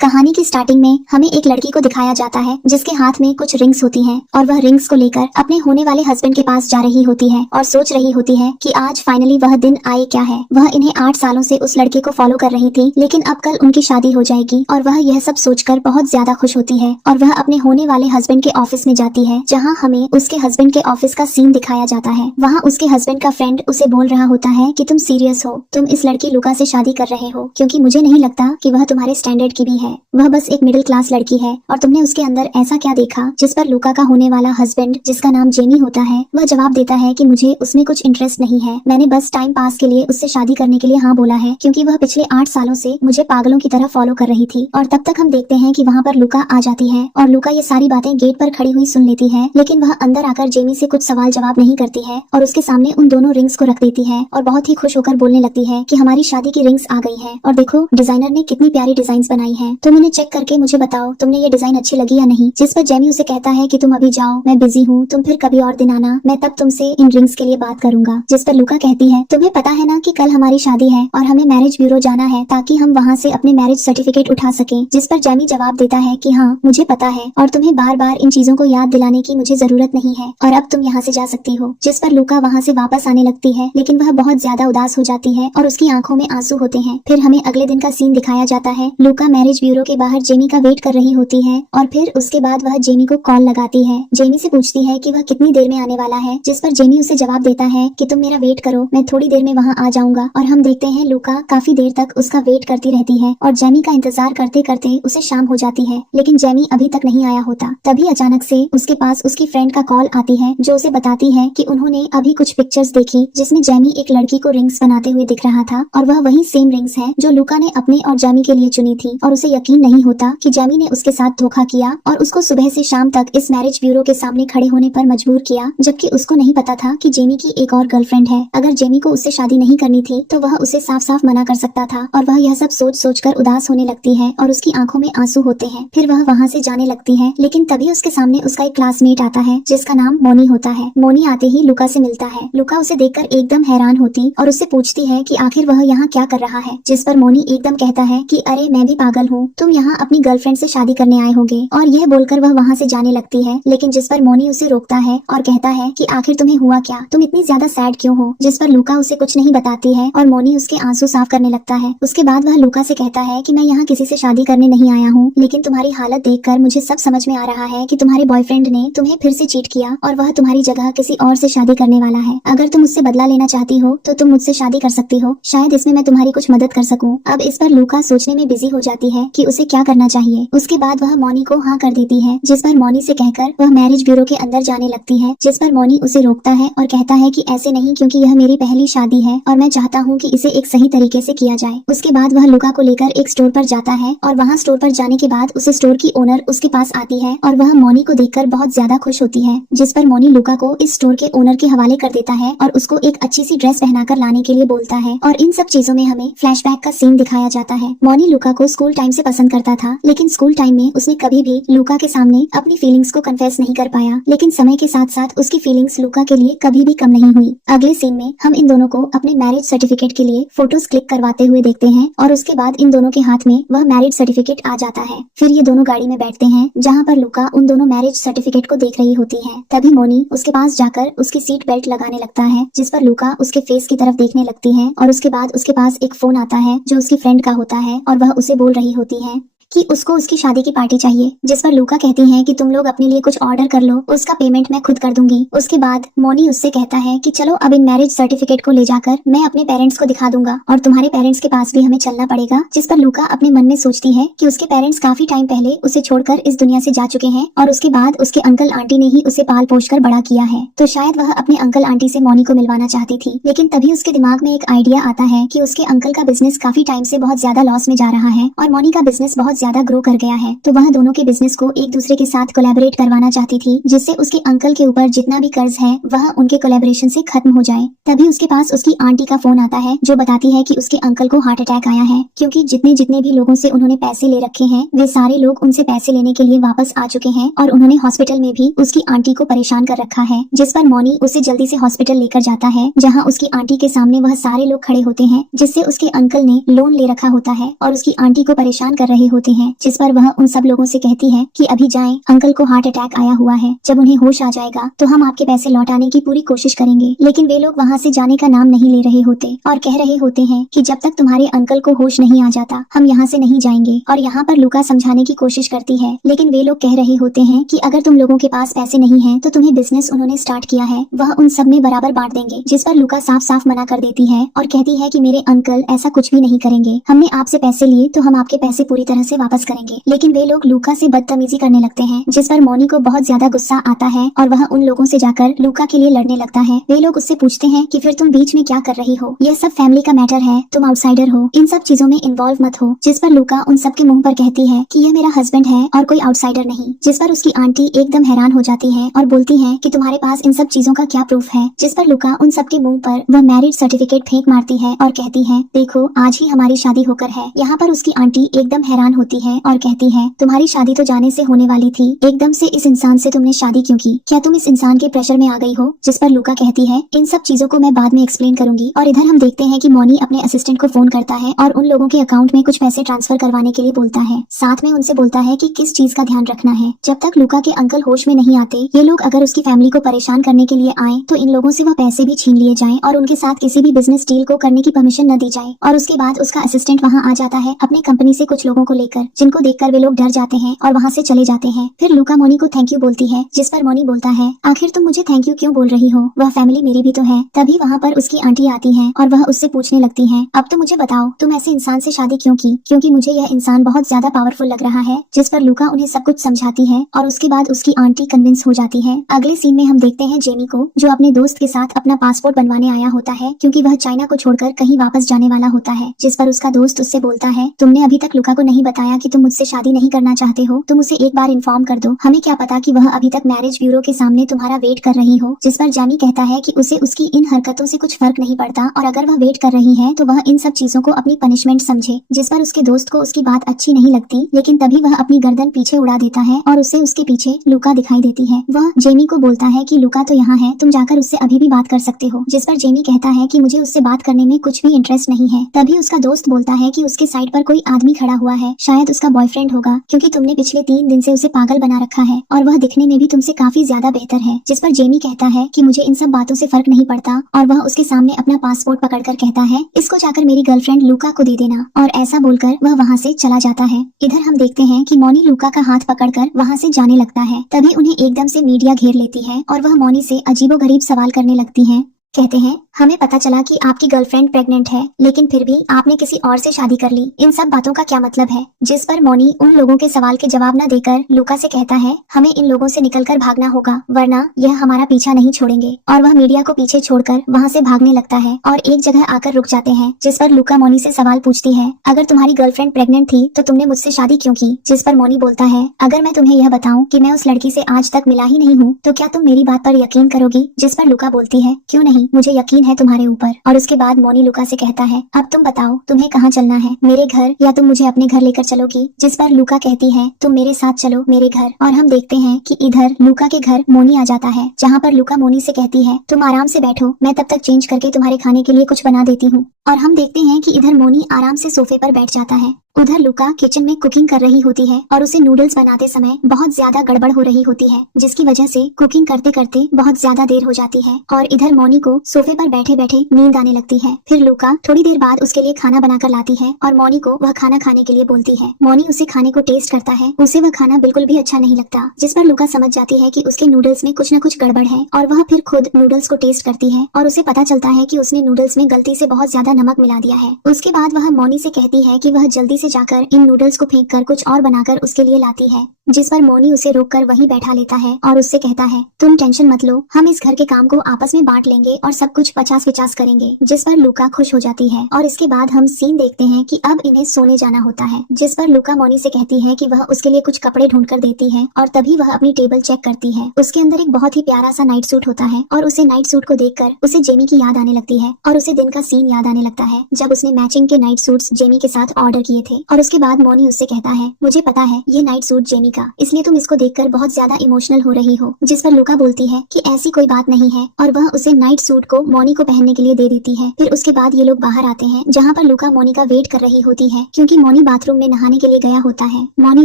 कहानी की स्टार्टिंग में हमें एक लड़की को दिखाया जाता है जिसके हाथ में कुछ रिंग्स होती हैं और वह रिंग्स को लेकर अपने होने वाले हस्बैंड के पास जा रही होती है और सोच रही होती है कि आज फाइनली वह दिन आए क्या है। वह इन्हें 8 सालों से उस लड़के को फॉलो कर रही थी, लेकिन अब कल उनकी शादी हो जाएगी और वह यह सब सोचकर बहुत ज्यादा खुश होती है और वह अपने होने वाले हस्बैंड के ऑफिस में जाती है, जहाँ हमें उसके हस्बैंड के ऑफिस का सीन दिखाया जाता है। वहाँ उसके हस्बैंड का फ्रेंड उसे बोल रहा होता है कि तुम सीरियस हो, तुम इस लड़की लुका से शादी कर रहे हो, क्योंकि मुझे नहीं लगता कि वह तुम्हारे स्टैंडर्ड की भी है। वह बस एक मिडिल क्लास लड़की है और तुमने उसके अंदर ऐसा क्या देखा। जिस पर लुका का होने वाला हस्बैंड, जिसका नाम जेमी होता है, वह जवाब देता है कि मुझे उसमें कुछ इंटरेस्ट नहीं है, मैंने बस टाइम पास के लिए उससे शादी करने के लिए हाँ बोला है, क्योंकि वह पिछले 8 सालों से मुझे पागलों की तरह फॉलो कर रही थी। और तब तक हम देखते हैं कि वहाँ पर लुका आ जाती है और लुका ये सारी बातें गेट पर खड़ी हुई सुन लेती है, लेकिन वह अंदर आकर जेमी से कुछ सवाल जवाब नहीं करती है और उसके सामने उन दोनों रिंग्स को रख देती है और बहुत ही खुश होकर बोलने लगती है कि हमारी शादी की रिंग्स आ गई है और देखो डिजाइनर ने कितनी प्यारी डिजाइन बनाई है, तुम इन्हें चेक करके मुझे बताओ तुमने ये डिजाइन अच्छी लगी या नहीं। जिस पर जेमी उसे कहता है कि तुम अभी जाओ, मैं बिजी हूँ, तुम फिर कभी और दिन आना, मैं तब तुमसे इन रिंग्स के लिए बात करूंगा। जिस पर लुका कहती है तुम्हें पता है ना कि कल हमारी शादी है और हमें मैरिज ब्यूरो जाना है ताकि हम वहाँ से अपने मैरिज सर्टिफिकेट उठा सकें। जिस पर जेमी जवाब देता है कि हाँ मुझे पता है और तुम्हें बार बार इन चीजों को याद दिलाने की मुझे जरूरत नहीं है और अब तुम यहाँ से जा सकती हो। जिस पर लुका वहाँ से वापस आने लगती है, लेकिन वह बहुत ज्यादा उदास हो जाती है और उसकी आंखों में आंसू होते हैं। फिर हमें अगले दिन का सीन दिखाया जाता है। लुका मैरिज ब्यूरो के बाहर जेमी का वेट कर रही होती है और फिर उसके बाद वह जेमी को कॉल लगाती है। जेमी से पूछती है कि वह कितनी देर में आने वाला है, जिस पर जेमी उसे जवाब देता है कि तुम मेरा वेट करो, मैं थोड़ी देर में वहाँ आ जाऊंगा। और हम देखते हैं लुका काफी देर तक उसका वेट करती रहती है और जेमी का इंतजार करते करते उसे शाम हो जाती है, लेकिन जेमी अभी तक नहीं आया होता। तभी अचानक से उसके पास उसकी फ्रेंड का कॉल आती है जो उसे बताती है कि उन्होंने अभी कुछ पिक्चर्स देखी जिसमें जेमी एक लड़की को रिंग्स बनाते हुए दिख रहा था और वह वही सेम रिंग्स है जो लुका ने अपने और जेमी के लिए चुनी थी। और उसे यकीन नहीं होता कि जेमी ने उसके साथ धोखा किया और उसको सुबह से शाम तक इस मैरिज ब्यूरो के सामने खड़े होने पर मजबूर किया, जबकि उसको नहीं पता था कि जेमी की एक और गर्लफ्रेंड है। अगर जेमी को उससे शादी नहीं करनी थी तो वह उसे साफ साफ मना कर सकता था। और वह यह सब सोच सोच कर उदास होने लगती है और उसकी आंखों में आंसू होते हैं। फिर वह वहाँ से जाने लगती है, लेकिन तभी उसके सामने उसका एक क्लासमेट आता है जिसका नाम मोनी होता है। मोनी आते ही लुका से मिलता है। लुका उसे देखकर एकदम हैरान होती और उससे पूछती है कि आखिर वह यहाँ क्या कर रहा है। जिस पर मोनी एकदम कहता है कि अरे मैं भी पागल हूँ, तुम यहाँ अपनी गर्लफ्रेंड से शादी करने आए होगे। और यह बोलकर वह वहाँ से जाने लगती है, लेकिन जिस पर मोनी उसे रोकता है और कहता है कि आखिर तुम्हें हुआ क्या, तुम इतनी ज्यादा सैड क्यों हो। जिस पर लुका उसे कुछ नहीं बताती है और मोनी उसके आंसू साफ करने लगता है। उसके बाद वह लुका से कहता है कि मैं यहाँ किसी से शादी करने नहीं आया हूँ, लेकिन तुम्हारी हालत देखकर मुझे सब समझ में आ रहा है कि तुम्हारे बॉयफ्रेंड ने तुम्हें फिर से चीट किया और वह तुम्हारी जगह किसी और से शादी करने वाला है। अगर तुम उससे बदला लेना चाहती हो तो तुम मुझसे शादी कर सकती हो, शायद इसमें मैं तुम्हारी कुछ मदद कर सकूं। अब इस पर लुका सोचने में बिजी हो जाती है कि उसे क्या करना चाहिए। उसके बाद वह मोनी को हाँ कर देती है, जिस पर मोनी से कहकर वह मैरिज ब्यूरो के अंदर जाने लगती है। जिस पर मोनी उसे रोकता है और कहता है कि ऐसे नहीं, क्योंकि यह मेरी पहली शादी है और मैं चाहता हूँ कि इसे एक सही तरीके से किया जाए। उसके बाद वह लुका को लेकर एक स्टोर पर जाता है और वहाँ स्टोर पर जाने के बाद उसे स्टोर की ओनर उसके पास आती है और वह मोनी को देखकर बहुत ज्यादा खुश होती है। जिस पर मोनी लुका को इस स्टोर के ओनर के हवाले कर देता है और उसको एक अच्छी सी ड्रेस पहनाकर लाने के लिए बोलता है। और इन सब चीजों में हमें फ्लैशबैक का सीन दिखाया जाता है। मोनी लुका को स्कूल टाइम से पसंद करता था, लेकिन स्कूल टाइम में उसने कभी भी लुका के सामने अपनी फीलिंग्स को कन्फेस नहीं कर पाया, लेकिन समय के साथ साथ उसकी फीलिंग्स लुका के लिए कभी भी कम नहीं हुई। अगले सीन में हम इन दोनों को अपने मैरिज सर्टिफिकेट के लिए फोटोज क्लिक करवाते हुए देखते हैं और उसके बाद इन दोनों के हाथ में वह मैरिज सर्टिफिकेट आ जाता है। फिर ये दोनों गाड़ी में बैठते हैं, जहाँ पर लुका उन दोनों मैरिज सर्टिफिकेट को देख रही होती है। तभी मोनी उसके पास जाकर उसकी सीट बेल्ट लगाने लगता है, जिस पर लुका उसके फेस की तरफ देखने लगती है और उसके बाद उसके पास एक फोन आता है जो उसकी फ्रेंड का होता है और वह उसे बोल रही होती है कि उसको उसकी शादी की पार्टी चाहिए। जिस पर लुका कहती है कि तुम लोग अपने लिए कुछ ऑर्डर कर लो, उसका पेमेंट मैं खुद कर दूंगी। उसके बाद मोनी उससे कहता है कि चलो अब इन मैरिज सर्टिफिकेट को ले जाकर मैं अपने पेरेंट्स को दिखा दूंगा और तुम्हारे पेरेंट्स के पास भी हमें चलना पड़ेगा। जिस पर लुका अपने मन में सोचती है कि उसके पेरेंट्स काफी टाइम पहले उसे छोड़कर इस दुनिया से जा चुके हैं और उसके बाद उसके अंकल आंटी ने ही उसे पाल पोष कर बड़ा किया है, तो शायद वह अपने अंकल आंटी से मोनी को मिलवाना चाहती थी। लेकिन तभी उसके दिमाग में एक आइडिया आता है कि उसके अंकल का बिजनेस काफी टाइम से बहुत ज्यादा लॉस में जा रहा है और मोनी का बिजनेस बहुत ज्यादा ग्रो कर गया है, तो वह दोनों के बिजनेस को एक दूसरे के साथ कोलैबोरेट करवाना चाहती थी, जिससे उसके अंकल के ऊपर जितना भी कर्ज है वह उनके कोलैबोरेशन से खत्म हो जाए। तभी उसके पास उसकी आंटी का फोन आता है जो बताती है कि उसके अंकल को हार्ट अटैक आया है, क्योंकि जितने भी लोगों से उन्होंने पैसे ले रखे हैं वे सारे लोग उनसे पैसे लेने के लिए वापस आ चुके हैं और उन्होंने हॉस्पिटल में भी उसकी आंटी को परेशान कर रखा है। जिस पर मोनी उसे जल्दी से हॉस्पिटल लेकर जाता है, जहाँ उसकी आंटी के सामने वह सारे लोग खड़े होते हैं जिससे उसके अंकल ने लोन ले रखा होता है और उसकी आंटी को परेशान कर रहे होते होते हैं, जिस पर वह उन सब लोगों से कहती है कि अभी जाएं, अंकल को हार्ट अटैक आया हुआ है, जब उन्हें होश आ जाएगा तो हम आपके पैसे लौटाने की पूरी कोशिश करेंगे। लेकिन वे लोग वहाँ से जाने का नाम नहीं ले रहे होते और कह रहे होते हैं कि जब तक तुम्हारे अंकल को होश नहीं आ जाता हम यहाँ से नहीं जाएंगे। और यहाँ पर लूका समझाने की कोशिश करती है, लेकिन वे लोग कह रहे होते हैं कि अगर तुम लोगों के पास पैसे नहीं है तो तुम्हें बिजनेस उन्होंने स्टार्ट किया है वह उन सब में बराबर बांट देंगे। जिस पर लूका साफ साफ मना कर देती है और कहती है कि मेरे अंकल ऐसा कुछ भी नहीं करेंगे, हमने आपसे पैसे लिए तो हम आपके पैसे पूरी तरह से वापस करेंगे। लेकिन वे लोग लूका से बदतमीजी करने लगते हैं, जिस पर मॉनी को बहुत ज्यादा गुस्सा आता है और वह उन लोगों से जाकर लूका के लिए लड़ने लगता है। वे लोग उससे पूछते हैं कि फिर तुम बीच में क्या कर रही हो, यह सब फैमिली का मैटर है, तुम आउटसाइडर हो, इन सब चीजों में इन्वॉल्व मत हो। जिस पर लूका उन सब के मुंह पर कहती है कि यह मेरा हस्बैंड है और कोई आउटसाइडर नहीं। जिस पर उसकी आंटी एकदम हैरान हो जाती है और बोलती है कि तुम्हारे पास इन सब चीजों का क्या प्रूफ है। जिस पर लूका उन सब के मुंह पर वह मैरिज सर्टिफिकेट फेंक मारती है और कहती है देखो आज ही हमारी शादी होकर है। यहाँ पर उसकी आंटी एकदम हैरान होती है और कहती है तुम्हारी शादी तो जाने से होने वाली थी, एकदम से इस इंसान से तुमने शादी क्यों की, क्या तुम इस इंसान के प्रेशर में आ गई हो। जिस पर लूका कहती है इन सब चीजों को मैं बाद में एक्सप्लेन करूंगी। और इधर हम देखते हैं कि मॉनी अपने असिस्टेंट को फोन करता है और उन लोगों के अकाउंट में कुछ पैसे ट्रांसफर करवाने के लिए बोलता है। साथ में उनसे बोलता है कि किस चीज का ध्यान रखना है, जब तक लूका के अंकल होश में नहीं आते ये लोग अगर उसकी फैमिली को परेशान करने के लिए आए तो इन लोगों से वह पैसे भी छीन लिए जाएं और उनके साथ किसी भी बिजनेस डील को करने की परमिशन न दी जाए। और उसके बाद उसका असिस्टेंट वहाँ आ जाता है अपनी कंपनी से कुछ लोगों को लेकर, जिनको देखकर वे लोग डर जाते हैं और वहाँ से चले जाते हैं। फिर लूका मॉनी को थैंक यू बोलती है, जिस पर मॉनी बोलता है आखिर तुम मुझे थैंक यू क्यों बोल रही हो, वह फैमिली मेरी भी तो है। तभी वहाँ पर उसकी आंटी आती है और वह उससे पूछने लगती है अब तो मुझे बताओ तुम ऐसे इंसान से शादी क्यों की, क्योंकि मुझे यह इंसान बहुत ज्यादा पावरफुल लग रहा है। जिस पर लूका उन्हें सब कुछ समझाती है और उसके बाद उसकी आंटी कन्विंस हो जाती है। अगले सीन में हम देखते हैं जेमी को, जो अपने दोस्त के साथ अपना पासपोर्ट बनवाने आया होता है क्योंकि वह चाइना को छोड़कर कहीं वापस जाने वाला होता है। जिस पर उसका दोस्त उससे बोलता है तुमने अभी तक लूका को नहीं बताया कि तुम मुझसे शादी नहीं करना चाहते हो, तुम उसे एक बार इन्फॉर्म कर दो, हमें क्या पता कि वह अभी तक मैरिज ब्यूरो के सामने तुम्हारा वेट कर रही हो। जिस पर जेमी कहता है कि उसे उसकी इन हरकतों से कुछ फर्क नहीं पड़ता और अगर वह वेट कर रही है तो वह इन सब चीजों को अपनी पनिशमेंट समझे। जिस पर उसके दोस्त को उसकी बात अच्छी नहीं लगती, लेकिन तभी वह अपनी गर्दन पीछे उड़ा देता है और उसे उसके पीछे लूका दिखाई देती है। वह जेमी को बोलता है कि लूका तो यहाँ है, तुम जाकर उससे अभी भी बात कर सकते हो। जिस पर जेमी कहता है कि मुझे उससे बात करने में कुछ भी इंटरेस्ट नहीं है। तभी उसका दोस्त बोलता है कि उसके साइड पर कोई आदमी खड़ा हुआ है, शायद उसका बॉयफ्रेंड होगा, क्योंकि तुमने पिछले 3 दिन से उसे पागल बना रखा है और वह दिखने में भी तुमसे काफी ज्यादा बेहतर है। जिस पर जेमी कहता है कि मुझे इन सब बातों से फर्क नहीं पड़ता और वह उसके सामने अपना पासपोर्ट पकड़कर कहता है इसको जाकर मेरी गर्लफ्रेंड लूका को दे देना, और ऐसा बोलकर वह वहाँ से चला जाता है। इधर हम देखते हैं कि मॉनी लूका का हाथ पकड़कर वहाँ से जाने लगता है। तभी उन्हें एकदम से मीडिया घेर लेती है और वह मॉनी से अजीबोगरीब सवाल करने लगती है। कहते हैं हमें पता चला कि आपकी गर्लफ्रेंड प्रेग्नेंट है, लेकिन फिर भी आपने किसी और से शादी कर ली, इन सब बातों का क्या मतलब है। जिस पर मॉनी उन लोगों के सवाल के जवाब न देकर लूका से कहता है हमें इन लोगों से निकलकर भागना होगा, वरना यह हमारा पीछा नहीं छोड़ेंगे। और वह मीडिया को पीछे छोड़कर वहाँ से भागने लगता है और एक जगह आकर रुक जाते हैं। जिस पर लूका मॉनी से सवाल पूछती है अगर तुम्हारी गर्लफ्रेंड प्रेग्नेंट थी तो तुमने मुझसे शादी क्यों की। जिस पर मॉनी बोलता है अगर मैं तुम्हें यह बताऊं कि मैं उस लड़की से आज तक मिला ही नहीं हूँ तो क्या तुम मेरी बात पर यकीन करोगी। जिस पर लूका बोलती है क्यों नहीं, मुझे यकीन है तुम्हारे ऊपर। और उसके बाद मॉनी लूका से कहता है अब तुम बताओ तुम्हें कहाँ चलना है, मेरे घर या तुम मुझे अपने घर लेकर चलोगी। जिस पर लूका कहती है तुम मेरे साथ चलो मेरे घर। और हम देखते हैं कि इधर लूका के घर मॉनी आ जाता है, जहाँ पर लूका मॉनी से कहती है तुम आराम से बैठो, मैं तब तक चेंज करके तुम्हारे खाने के लिए कुछ बना देती हूँ। और हम देखते हैं कि इधर मॉनी आराम से सोफे पर बैठ जाता है। उधर लूका किचन में कुकिंग कर रही होती है और उसे नूडल्स बनाते समय बहुत ज्यादा गड़बड़ हो रही होती है, जिसकी वजह से कुकिंग करते करते बहुत ज्यादा देर हो जाती है। और इधर मॉनी को सोफे पर बैठे बैठे नींद आने लगती है। फिर लूका थोड़ी देर बाद उसके लिए खाना बनाकर लाती है और मॉनी को वह खाना खाने के लिए बोलती है। मॉनी उसे खाने को टेस्ट करता है, उसे वह खाना बिल्कुल भी अच्छा नहीं लगता। जिस पर लूका समझ जाती है कि उसके नूडल्स में कुछ न कुछ गड़बड़ है और वह फिर खुद नूडल्स को टेस्ट करती है और उसे पता चलता है कि उसने नूडल्स में गलती से बहुत ज्यादा नमक मिला दिया है। उसके बाद वह मॉनी से कहती है कि वह जल्दी से जाकर इन नूडल्स को फेंककर कुछ और बनाकर उसके लिए लाती है। जिस पर मॉनी उसे रोककर वहीं बैठा लेता है और उससे कहता है तुम टेंशन मत लो, हम इस घर के काम को आपस में बांट लेंगे और सब कुछ 50-50 करेंगे। जिस पर लूका खुश हो जाती है और इसके बाद हम सीन देखते हैं कि अब इन्हें सोने जाना होता है। जिस पर लूका मॉनी से कहती है कि वह उसके लिए कुछ कपड़े ढूंढ कर देती है और तभी वह अपनी टेबल चेक करती है। उसके अंदर एक बहुत ही प्यारा सा नाइट सूट होता है और उसे नाइट सूट को देखकर उसे जेमी की याद आने लगती है और उसे दिन का सीन याद आने लगता है जब उसने मैचिंग के नाइट सूट्स जेमी के साथ ऑर्डर किए थे। और उसके बाद मॉनी उससे कहता है मुझे पता है ये नाइट सूट जेमी का, इसलिए तुम इसको देखकर बहुत ज्यादा इमोशनल हो रही हो। जिस पर लूका बोलती है कि ऐसी कोई बात नहीं है और वह उसे नाइट सूट को मॉनी को पहनने के लिए दे देती है। फिर उसके बाद ये लोग बाहर आते हैं जहाँ पर लूका मॉनी का वेट कर रही होती है क्योंकि मॉनी बाथरूम में नहाने के लिए गया होता है। मॉनी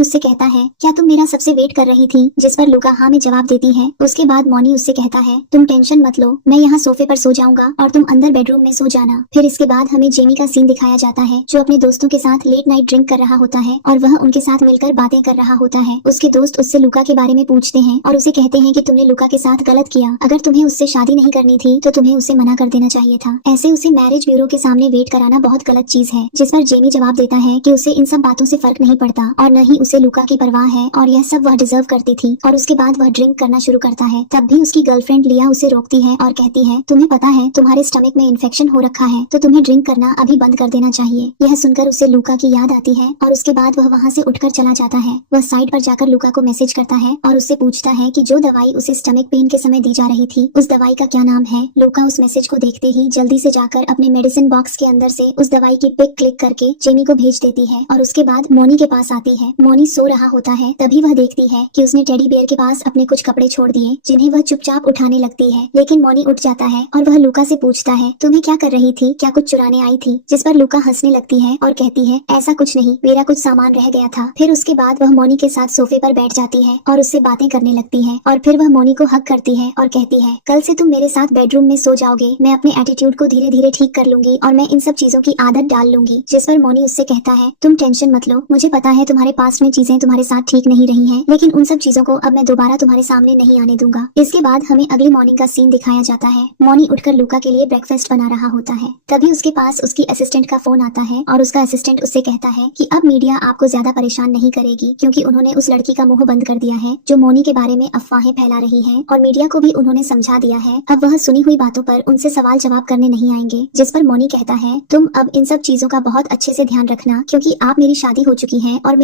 उससे कहता है क्या तुम मेरा सबसे वेट कर रही थी, जिस पर लूका हाँ में जवाब देती है। उसके बाद मॉनी उससे कहता है तुम टेंशन मत लो, मैं यहाँ सोफे पर सो जाऊंगा और तुम अंदर बेडरूम में सो जाना। फिर इसके बाद हमें जेमी का सीन दिखाया जाता है जो अपने दोस्तों के साथ लेट नाइट ड्रिंक कर रहा होता है और वह उनके साथ मिलकर बातें कर रहा होता है। उसके दोस्त उससे लूका के बारे में पूछते हैं और उसे कहते हैं कि तुमने लूका के साथ गलत किया, अगर तुम्हें उससे शादी नहीं करनी थी तो तुम्हें उसे मना कर देना चाहिए था। ऐसे उसे मैरिज ब्यूरो के सामने वेट कराना बहुत गलत चीज है। जिस पर जेमी जवाब देता है कि उसे इन सब बातों से फर्क नहीं पड़ता और न ही उसे लूका की परवाह है और यह सब वह डिजर्व करती थी। और उसके बाद वह ड्रिंक करना शुरू करता है। तब भी उसकी गर्लफ्रेंड लिया उसे रोकती है और कहती है तुम्हें पता है तुम्हारे स्टमक में इन्फेक्शन हो रखा है तो तुम्हें ड्रिंक करना अभी बंद कर देना चाहिए। यह सुनकर उसे लूका की याद आती है और उसके बाद वह वहाँ से उठकर चला जाता है। वह साइड पर जाकर लूका को मैसेज करता है और उससे पूछता है कि जो दवाई उसे स्टमक पेन के समय दी जा रही थी उस दवाई का क्या नाम है। लूका उस मैसेज को देखते ही जल्दी से जाकर अपने मेडिसिन बॉक्स के अंदर से उस दवाई की पिक क्लिक करके जेमी को भेज देती है और उसके बाद मॉनी के पास आती है। मॉनी सो रहा होता है तभी वह देखती है कि उसने टेडी बेयर के पास अपने कुछ कपड़े छोड़ दिए जिन्हें वह चुपचाप उठाने लगती है। लेकिन मॉनी उठ जाता है और वह लूका से पूछता है तुम्हें क्या कर रही थी, क्या कुछ चुराने आई थी। जिस पर लूका हंसने लगती है और कहती है ऐसा कुछ नहीं, मेरा कुछ सामान रह गया था। फिर उसके बाद वह मॉनी के साथ सोफे पर बैठ जाती है और उससे बातें करने लगती है और फिर वह मॉनी को हग करती है और कहती है कल से तुम मेरे साथ बेडरूम में सो जाओगे, मैं अपने एटीट्यूड को धीरे धीरे ठीक कर लूंगी और मैं इन सब चीजों की आदत डाल लूंगी। जिस पर मॉनी उससे कहता है तुम टेंशन मत लो, मुझे पता है तुम्हारे पास में चीजें तुम्हारे साथ ठीक नहीं रही हैं, लेकिन उन सब चीजों को अब मैं दोबारा तुम्हारे सामने नहीं आने दूंगा। इसके बाद हमें अगली मॉर्निंग का सीन दिखाया जाता है। मॉनी उठकर लूका के लिए ब्रेकफास्ट बना रहा होता है। तभी उसके पास उसकी असिस्टेंट का फोन आता है और उसका असिस्टेंट उससे कहता है कि अब मीडिया आपको ज्यादा परेशान नहीं करेगी क्योंकि उन्होंने उस लड़की का मुंह बंद कर दिया है जो मॉनी के बारे में अफवाहें फैला रही है और मीडिया को भी उन्होंने समझा दिया है। अब वह सुनी हुई बातों पर उनसे सवाल जवाब करने नहीं आएंगे। जिस पर मॉनी कहता है तुम अब इन सब चीजों का बहुत अच्छे से ध्यान रखना क्योंकि आप मेरी शादी हो चुकी है और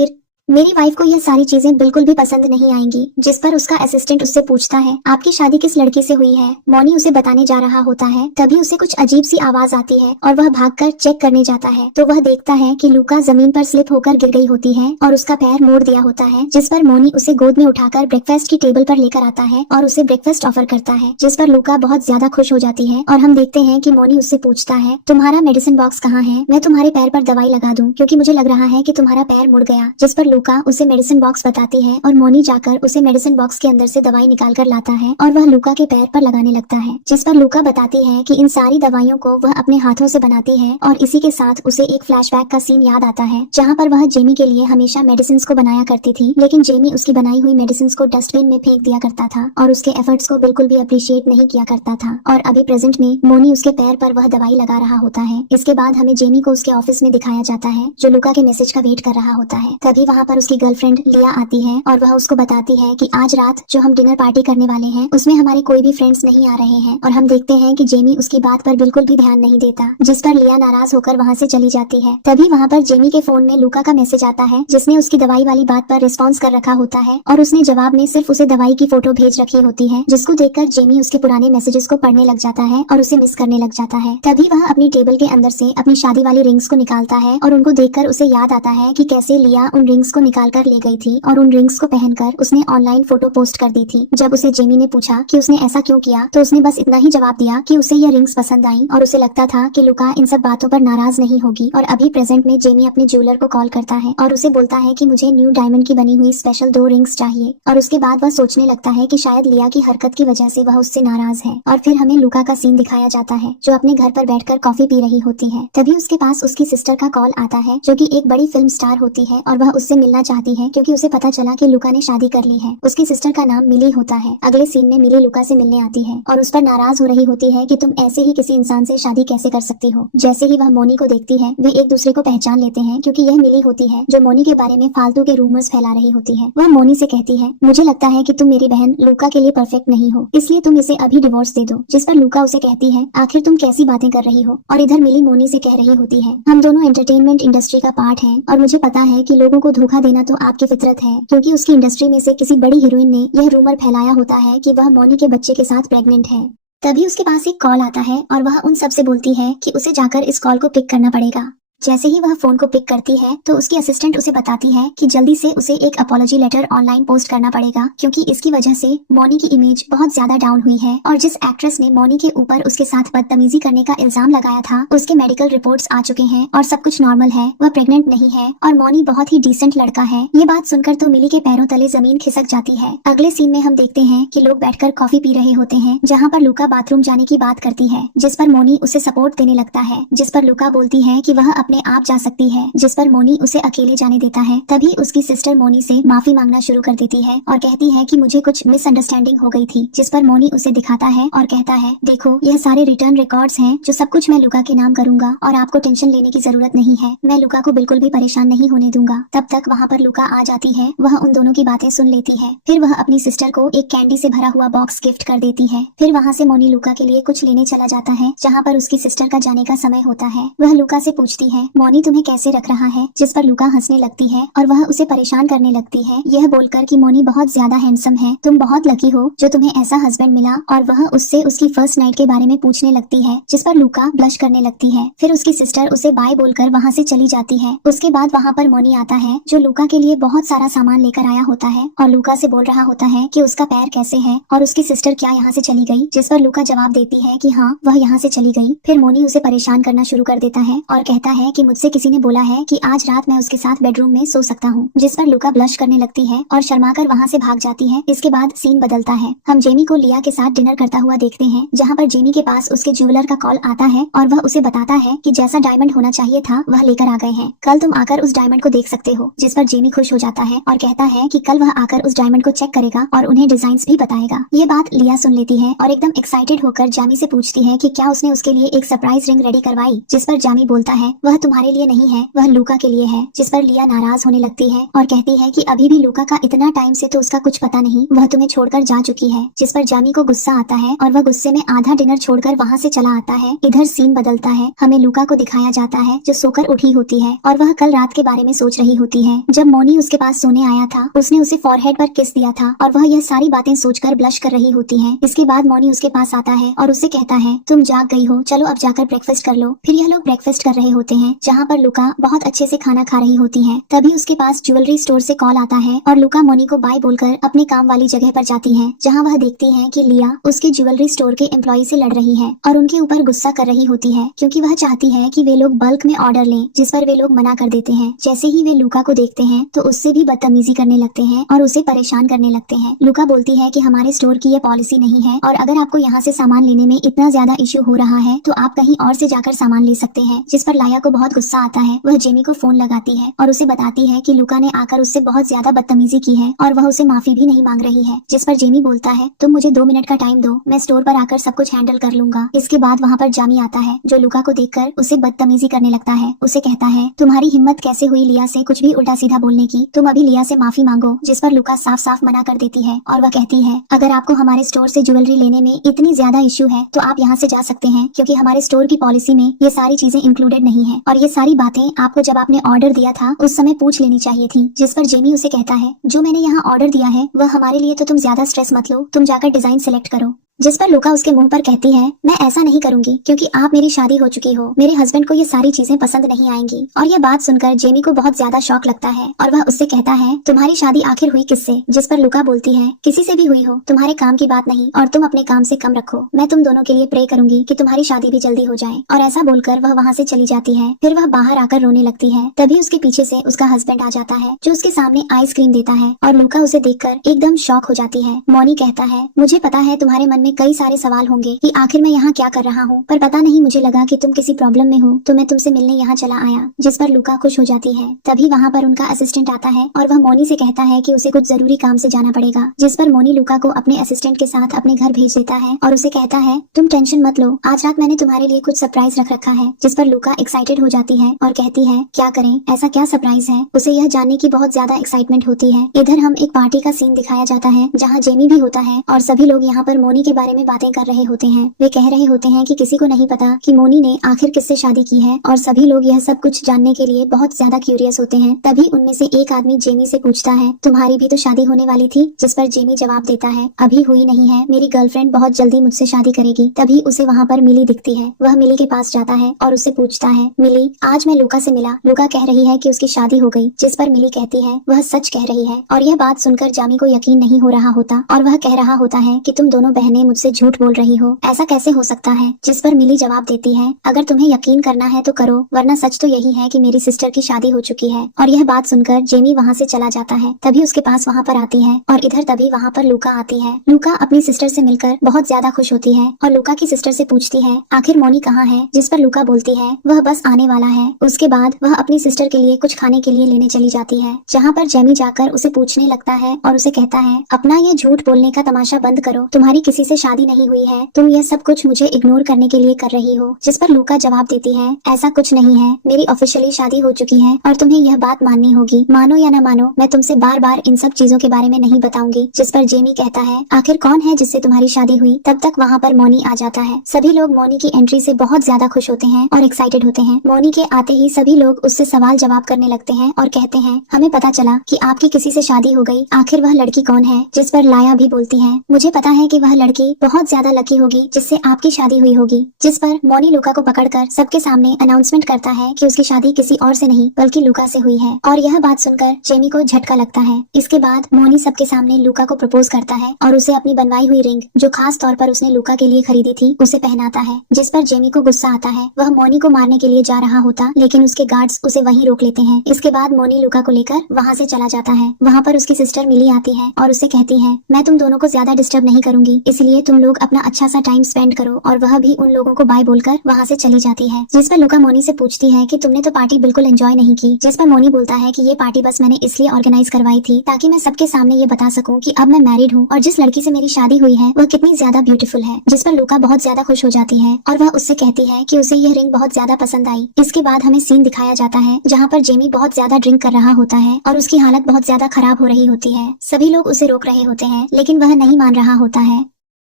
मेरी वाइफ को यह सारी चीजें बिल्कुल भी पसंद नहीं आएंगी। जिस पर उसका असिस्टेंट उससे पूछता है आपकी शादी किस लड़की से हुई है। मॉनी उसे बताने जा रहा होता है तभी उसे कुछ अजीब सी आवाज आती है और वह भागकर चेक करने जाता है तो वह देखता है कि लूका जमीन पर स्लिप होकर गिर गई होती है और उसका पैर मोड़ दिया होता है। जिस पर मॉनी उसे गोद में उठाकर ब्रेकफास्ट की टेबल पर लेकर आता है और उसे ब्रेकफास्ट ऑफर करता है। जिस पर लूका बहुत ज्यादा खुश हो जाती है और हम देखते हैं कि मॉनी उससे पूछता है तुम्हारा मेडिसिन बॉक्स कहाँ है, मैं तुम्हारे पैर पर दवाई लगा दूं क्योंकि मुझे लग रहा है कि तुम्हारा पैर मुड़ गया। जिस पर लूका उसे मेडिसिन बॉक्स बताती है और मॉनी जाकर उसे मेडिसिन बॉक्स के अंदर से दवाई निकाल कर लाता है और वह लूका के पैर पर लगाने लगता है। जिस पर लूका बताती है कि इन सारी दवाइयों को वह अपने हाथों से बनाती है और इसी के साथ उसे एक फ्लैशबैक का सीन याद आता है जहाँ पर वह जेमी के लिए हमेशा मेडिसिन को बनाया करती थी, लेकिन जेमी उसकी बनाई हुई मेडिसिन को डस्टबिन में फेंक दिया करता था और उसके एफर्ट्स को बिल्कुल भी अप्रिशिएट नहीं किया करता था। और अभी प्रेजेंट में मॉनी उसके पैर पर वह दवाई लगा रहा होता है। इसके बाद हमें जेमी को उसके ऑफिस में दिखाया जाता है जो लूका के मैसेज का वेट कर रहा होता है। तभी वहाँ पर उसकी गर्लफ्रेंड लिया आती है और वह उसको बताती है कि आज रात जो हम डिनर पार्टी करने वाले हैं उसमें हमारे कोई भी फ्रेंड्स नहीं आ रहे हैं। और हम देखते हैं कि जेमी उसकी बात पर बिल्कुल भी ध्यान नहीं देता, जिस पर लिया नाराज होकर वहाँ से चली जाती है। तभी वहाँ पर जेमी के फोन में लूका का मैसेज आता है जिसने उसकी दवाई वाली बात पर रिस्पॉन्स कर रखा होता है और उसने जवाब में सिर्फ उसे दवाई की फोटो भेज रखी होती है, जिसको देखकर जेमी उसके पुराने मैसेजेस को पढ़ने लग जाता है और उसे मिस करने लग जाता है। तभी वह अपनी टेबल के अंदर से अपनी शादी वाली रिंग्स को निकालता है और उनको देखकर उसे याद आता है कि कैसे लिया उन रिंग्स को निकाल कर ले गई थी और उन रिंग्स को पहनकर उसने ऑनलाइन फोटो पोस्ट कर दी थी। जब उसे जेमी ने पूछा कि उसने ऐसा क्यों किया तो उसने बस इतना ही जवाब दिया कि उसे यह रिंग्स पसंद आई और उसे लगता था कि लूका इन सब बातों पर नाराज नहीं होगी। और अभी प्रेजेंट में जेमी अपने ज्वेलर को कॉल करता है और उसे बोलता है कि मुझे न्यू डायमंड की बनी हुई स्पेशल 2 रिंग्स चाहिए। और उसके बाद वह सोचने लगता है कि शायद लिया की हरकत की वजह से वह उससे नाराज है। और फिर हमें लूका का सीन दिखाया जाता है जो अपने घर पर बैठकर कॉफी पी रही होती है। तभी उसके पास उसकी सिस्टर का कॉल आता है जो कि एक बड़ी फिल्म स्टार होती है और वह उससे मिलना चाहती है क्योंकि उसे पता चला कि लूका ने शादी कर ली है। उसकी सिस्टर का नाम मिली होता है। अगले सीन में मिली लूका से मिलने आती है और उस पर नाराज हो रही होती है कि तुम ऐसे ही किसी इंसान से शादी कैसे कर सकती हो। जैसे ही वह मॉनी को देखती है वे एक दूसरे को पहचान लेते हैं क्योंकि यह मिली होती है जो मॉनी के बारे में फालतू के रूमर्स फैला रही होती है। वह मॉनी से कहती है मुझे लगता है कि तुम मेरी बहन लूका के लिए परफेक्ट नहीं हो, इसलिए तुम इसे अभी डिवोर्स दे दो। जिस पर लूका उसे कहती है आखिर तुम कैसी बातें कर रही हो। और इधर मिली मॉनी से कह रही होती है हम दोनों एंटरटेनमेंट इंडस्ट्री का पार्ट हैं और मुझे पता है कि लोगों को धोखा देना तो आपकी फितरत है, क्योंकि उसकी इंडस्ट्री में से किसी बड़ी हीरोइन ने यह रूमर फैलाया होता है कि वह मॉनी के बच्चे के साथ प्रेग्नेंट है। तभी उसके पास एक कॉल आता है और वह उन सब से बोलती है कि उसे जाकर इस कॉल को पिक करना पड़ेगा। जैसे ही वह फोन को पिक करती है तो उसकी असिस्टेंट उसे बताती है कि जल्दी से उसे एक अपॉलॉजी लेटर ऑनलाइन पोस्ट करना पड़ेगा, क्योंकि इसकी वजह से मौनी की इमेज बहुत ज्यादा डाउन हुई है और जिस एक्ट्रेस ने मौनी के ऊपर उसके साथ बदतमीजी करने का इल्जाम लगाया था उसके मेडिकल रिपोर्ट्स आ चुके हैं और सब कुछ नॉर्मल है, वह प्रेग्नेंट नहीं है और मौनी बहुत ही डिसेंट लड़का है। ये बात सुनकर तो मिली के पैरों तले जमीन खिसक जाती है। अगले सीन में हम देखते हैं कि लोग बैठकर कॉफी पी रहे होते हैं, जहाँ पर लूका बाथरूम जाने की बात करती है, जिस पर मौनी उसे सपोर्ट देने लगता है, जिस पर लूका बोलती है कि वह अपने आप जा सकती है, जिस पर मौनी उसे अकेले जाने देता है। तभी उसकी सिस्टर मौनी से माफी मांगना शुरू कर देती है और कहती है कि मुझे कुछ मिसअंडरस्टैंडिंग हो गई थी, जिस पर मौनी उसे दिखाता है और कहता है देखो यह सारे रिटर्न रिकॉर्ड्स हैं, जो सब कुछ मैं लूका के नाम करूंगा और आपको टेंशन लेने की जरूरत नहीं है, मैं लूका को बिल्कुल भी परेशान नहीं होने दूंगा। तब तक वहाँ पर लूका आ जाती है, वह उन दोनों की बातें सुन लेती है, फिर वह अपनी सिस्टर को एक कैंडी से भरा हुआ बॉक्स गिफ्ट कर देती है। फिर वहाँ से मौनी लूका के लिए कुछ लेने चला जाता है, जहाँ पर उसकी सिस्टर का जाने का समय होता है। वह लूका से पूछती है मौनी तुम्हें कैसे रख रहा है, जिस पर लूका हंसने लगती है और वह उसे परेशान करने लगती है, यह बोलकर कि मौनी बहुत ज्यादा हैंडसम है, तुम बहुत लकी हो जो तुम्हें ऐसा हस्बैंड मिला, और वह उससे उसकी फर्स्ट नाइट के बारे में पूछने लगती है, जिस पर लूका ब्लश करने लगती है। फिर उसकी सिस्टर उसे बाय बोलकर वहाँ से चली जाती है। उसके बाद वहाँ पर मौनी आता है, जो लूका के लिए बहुत सारा सामान लेकर आया होता है और लूका से बोल रहा होता है कि उसका पैर कैसे है और उसकी सिस्टर क्या यहाँ से चली गई, जिस पर लूका जवाब देती है कि हाँ वह यहाँ से चली गई। फिर मौनी उसे परेशान करना शुरू कर देता है और कहता है कि मुझसे किसी ने बोला है कि आज रात मैं उसके साथ बेडरूम में सो सकता हूँ, जिस पर लूका ब्लश करने लगती है और शर्माकर वहाँ से भाग जाती है। इसके बाद सीन बदलता है, हम जेमी को लिया के साथ डिनर करता हुआ देखते हैं, जहाँ पर जेमी के पास उसके ज्वेलर का कॉल आता है और वह उसे बताता है कि जैसा डायमंड होना चाहिए था वह लेकर आ गए हैं, कल तुम आकर उस डायमंड को देख सकते हो। जिस पर जेमी खुश हो जाता है और कहता है कि कल वह आकर उस डायमंड को चेक करेगा और उन्हें डिजाइन्स भी बताएगा। ये बात लिया सुन लेती है और एकदम एक्साइटेड होकर जामी से पूछती है कि क्या उसने उसके लिए एक सरप्राइज रिंग रेडी करवाई, जिस पर जामी बोलता है वह तुम्हारे लिए नहीं है, वह लूका के लिए है। जिस पर लिया नाराज होने लगती है और कहती है कि अभी भी लूका का इतना टाइम से तो उसका कुछ पता नहीं, वह तुम्हें छोड़कर जा चुकी है। जिस पर जामी को गुस्सा आता है और वह गुस्से में आधा डिनर छोड़कर वहाँ से चला आता है। इधर सीन बदलता है, हमें लूका को दिखाया जाता है जो सोकर उठी होती है और वह कल रात के बारे में सोच रही होती है। जब मौनी उसके पास सोने आया था उसने उसे फॉरहेड पर किस दिया था और वह यह सारी बातें सोचकर ब्लश कर रही होती है। इसके बाद मौनी उसके पास आता है और उससे कहता है तुम जाग गई हो, चलो अब जाकर ब्रेकफास्ट कर लो। फिर यह लोग ब्रेकफास्ट कर रहे होते हैं, जहाँ पर लूका बहुत अच्छे से खाना खा रही होती है। तभी उसके पास ज्वेलरी स्टोर से कॉल आता है और लूका मौनी को बाय बोलकर अपने काम वाली जगह पर जाती है, जहाँ वह देखती है कि लिया उसके ज्वेलरी स्टोर के एम्प्लॉय से लड़ रही है और उनके ऊपर गुस्सा कर रही होती है, क्योंकि वह चाहती है कि वे लोग बल्क में ऑर्डर लें, जिस पर वे लोग मना कर देते हैं। जैसे ही वे लूका को देखते हैं तो उससे भी बदतमीजी करने लगते हैं और उसे परेशान करने लगते हैं। लूका बोलती है कि हमारे स्टोर की ये पॉलिसी नहीं है और अगर आपको यहाँ से सामान लेने में इतना ज्यादा इश्यू हो रहा है तो आप कहीं और से जाकर सामान ले सकते हैं। जिस पर लाया को बहुत गुस्सा आता है, वह जेमी को फोन लगाती है और उसे बताती है कि लूका ने आकर उससे बहुत ज्यादा बदतमीजी की है और वह उसे माफी भी नहीं मांग रही है। जिस पर जेमी बोलता है तुम मुझे 2 मिनट का टाइम दो, मैं स्टोर पर आकर सब कुछ हैंडल कर लूंगा। इसके बाद वहाँ पर जामी आता है जो लूका को देखकर उसे बदतमीजी करने लगता है। उसे कहता है तुम्हारी हिम्मत कैसे हुई लिया से कुछ भी उल्टा सीधा बोलने की, तुम अभी लिया से माफी मांगो। जिस पर लूका साफ साफ मना कर देती है और वह कहती है अगर आपको हमारे स्टोर से ज्वेलरी लेने में इतनी ज्यादा इश्यू है तो आप यहाँ से जा सकते हैं, क्योंकि हमारे स्टोर की पॉलिसी में ये सारी चीजें इंक्लूडेड नहीं है और ये सारी बातें आपको जब आपने ऑर्डर दिया था उस समय पूछ लेनी चाहिए थी। जिस पर जेमी उसे कहता है जो मैंने यहाँ ऑर्डर दिया है वह हमारे लिए, तो तुम ज्यादा स्ट्रेस मत लो, तुम जाकर डिजाइन सिलेक्ट करो। जिस पर लूका उसके मुंह पर कहती है मैं ऐसा नहीं करूंगी, क्योंकि आप मेरी शादी हो चुकी हो, मेरे हस्बैंड को ये सारी चीजें पसंद नहीं आएंगी। और ये बात सुनकर जेमी को बहुत ज्यादा शॉक लगता है और वह उससे कहता है तुम्हारी शादी आखिर हुई किससे। जिस पर लूका बोलती है किसी से भी हुई हो, तुम्हारे काम की बात नहीं और तुम अपने काम से कम रखो, मैं तुम दोनों के लिए प्रे करूंगी कि तुम्हारी शादी भी जल्दी हो जाए। और ऐसा बोलकर वह वहाँ से चली जाती है। फिर वह बाहर आकर रोने लगती है। तभी उसके पीछे से उसका हस्बैंड आ जाता है जो उसके सामने आइसक्रीम देता है और लूका उसे देखकर एकदम शॉक हो जाती है। मौनी कहता है मुझे पता है तुम्हारे मन में कई सारे सवाल होंगे कि आखिर मैं यहाँ क्या कर रहा हूँ, पर पता नहीं मुझे लगा कि तुम किसी प्रॉब्लम में हो तो मैं तुमसे मिलने यहाँ चला आया। जिस पर लूका खुश हो जाती है। तभी वहाँ पर उनका असिस्टेंट आता है और वह मौनी से कहता है कि उसे कुछ जरूरी काम से जाना पड़ेगा। जिस पर मौनी लूका को अपने असिस्टेंट के साथ अपने घर भेज देता है और उसे कहता है तुम टेंशन मत लो, आज रात मैंने तुम्हारे लिए कुछ सरप्राइज रख रखा है। जिस पर लूका एक्साइटेड हो जाती है और कहती है क्या करें, ऐसा क्या सरप्राइज है। उसे यह जानने की बहुत ज्यादा एक्साइटमेंट होती है। इधर हम एक पार्टी का सीन दिखाया जाता है जहाँ जेमी भी होता है और सभी लोग यहाँ पर मौनी के बारे में बातें कर रहे होते हैं। वे कह रहे होते हैं कि किसी को नहीं पता कि मोनी ने आखिर किससे शादी की है और सभी लोग यह सब कुछ जानने के लिए बहुत ज्यादा क्यूरियस होते हैं। तभी उनमें से एक आदमी जेमी से पूछता है, तुम्हारी भी तो शादी होने वाली थी? जिस पर जेमी जवाब देता है, अभी हुई नहीं है, मेरी गर्लफ्रेंड बहुत जल्दी मुझसे शादी करेगी। तभी उसे वहाँ पर मिली दिखती है। वह मिली के पास जाता है और उससे पूछता है, मिली आज मैं लूका से मिला। लूका कह रही है कि उसकी शादी हो गई। जिस पर मिली कहती है वह सच कह रही है। और यह बात सुनकर जामी को यकीन नहीं हो रहा होता और वह कह रहा होता है कि तुम दोनों बहनें मुझसे झूठ बोल रही हो, ऐसा कैसे हो सकता है? जिस पर मिली जवाब देती है, अगर तुम्हें यकीन करना है तो करो, वरना सच तो यही है कि मेरी सिस्टर की शादी हो चुकी है। और यह बात सुनकर जेमी वहाँ से चला जाता है। तभी उसके पास वहाँ पर आती है और इधर तभी वहाँ पर लूका आती है। लूका अपनी सिस्टर से मिलकर बहुत ज्यादा खुश होती है और लूका की सिस्टर से पूछती है, आखिर मोनी कहाँ है? जिस पर लूका बोलती है वह बस आने वाला है। उसके बाद वह अपनी सिस्टर के लिए कुछ खाने के लिए लेने चली जाती है, जहाँ पर जेमी जाकर उसे पूछने लगता है और उसे कहता है, अपना ये झूठ बोलने का तमाशा बंद करो, तुम्हारी किसी से शादी नहीं हुई है, तुम यह सब कुछ मुझे इग्नोर करने के लिए कर रही हो। जिस पर लूका जवाब देती है, ऐसा कुछ नहीं है, मेरी ऑफिशियली शादी हो चुकी है और तुम्हें यह बात माननी होगी, मानो या न मानो, मैं तुमसे बार बार इन सब चीजों के बारे में नहीं बताऊंगी। जिस पर जेमी कहता है, आखिर कौन है जिससे तुम्हारी शादी हुई? तब तक वहाँ पर मोनी आ जाता है। सभी लोग मोनी की एंट्री से बहुत ज्यादा खुश होते हैं और एक्साइटेड होते हैं। मोनी के आते ही सभी लोग उससे सवाल जवाब करने लगते हैं और कहते हैं, हमें पता चला कि आपकी किसी से शादी हो गई, आखिर वह लड़की कौन है? जिस पर लाया भी बोलती है, मुझे पता है कि वह लड़की बहुत ज्यादा लकी होगी जिससे आपकी शादी हुई होगी। जिस पर मोनी लूका को पकड़कर सबके सामने अनाउंसमेंट करता है कि उसकी शादी किसी और से नहीं बल्कि लूका से हुई है। और यह बात सुनकर जेमी को झटका लगता है। इसके बाद मोनी सबके सामने लूका को प्रपोज करता है और उसे अपनी बनवाई हुई रिंग, जो खास तौर पर उसने लूका के लिए खरीदी थी, उसे पहनाता है। जिस पर जेमी को गुस्सा आता है। वह मोनी को मारने के लिए जा रहा होता, लेकिन उसके गार्ड्स उसे वहीं रोक लेते हैं। इसके बाद मोनी लूका को लेकर वहाँ से चला जाता है। वहाँ पर उसकी सिस्टर मिली आती है और उससे कहती है, मैं तुम दोनों को ज्यादा डिस्टर्ब नहीं करूंगी, इसलिए तुम लोग अपना अच्छा सा टाइम स्पेंड करो। और वह भी उन लोगों को बाय बोलकर वहाँ से चली जाती है। जिस पर लूका मोनी से पूछती है कि तुमने तो पार्टी बिल्कुल एंजॉय नहीं की। जिस पर मोनी बोलता है कि ये पार्टी बस मैंने इसलिए ऑर्गेनाइज करवाई थी ताकि मैं सबके सामने ये बता सकूं कि अब मैं मैरिड हूँ और जिस लड़की से मेरी शादी हुई है वह कितनी ज्यादा ब्यूटीफुल है। जिस पर लूका बहुत ज्यादा खुश हो जाती है और वह उससे कहती है कि उसे यह रिंग बहुत ज्यादा पसंद आई। इसके बाद हमें सीन दिखाया जाता है जहाँ पर जेमी बहुत ज्यादा ड्रिंक कर रहा होता है और उसकी हालत बहुत ज्यादा खराब हो रही होती है। सभी लोग उसे रोक रहे होते हैं लेकिन वह नहीं मान रहा होता है।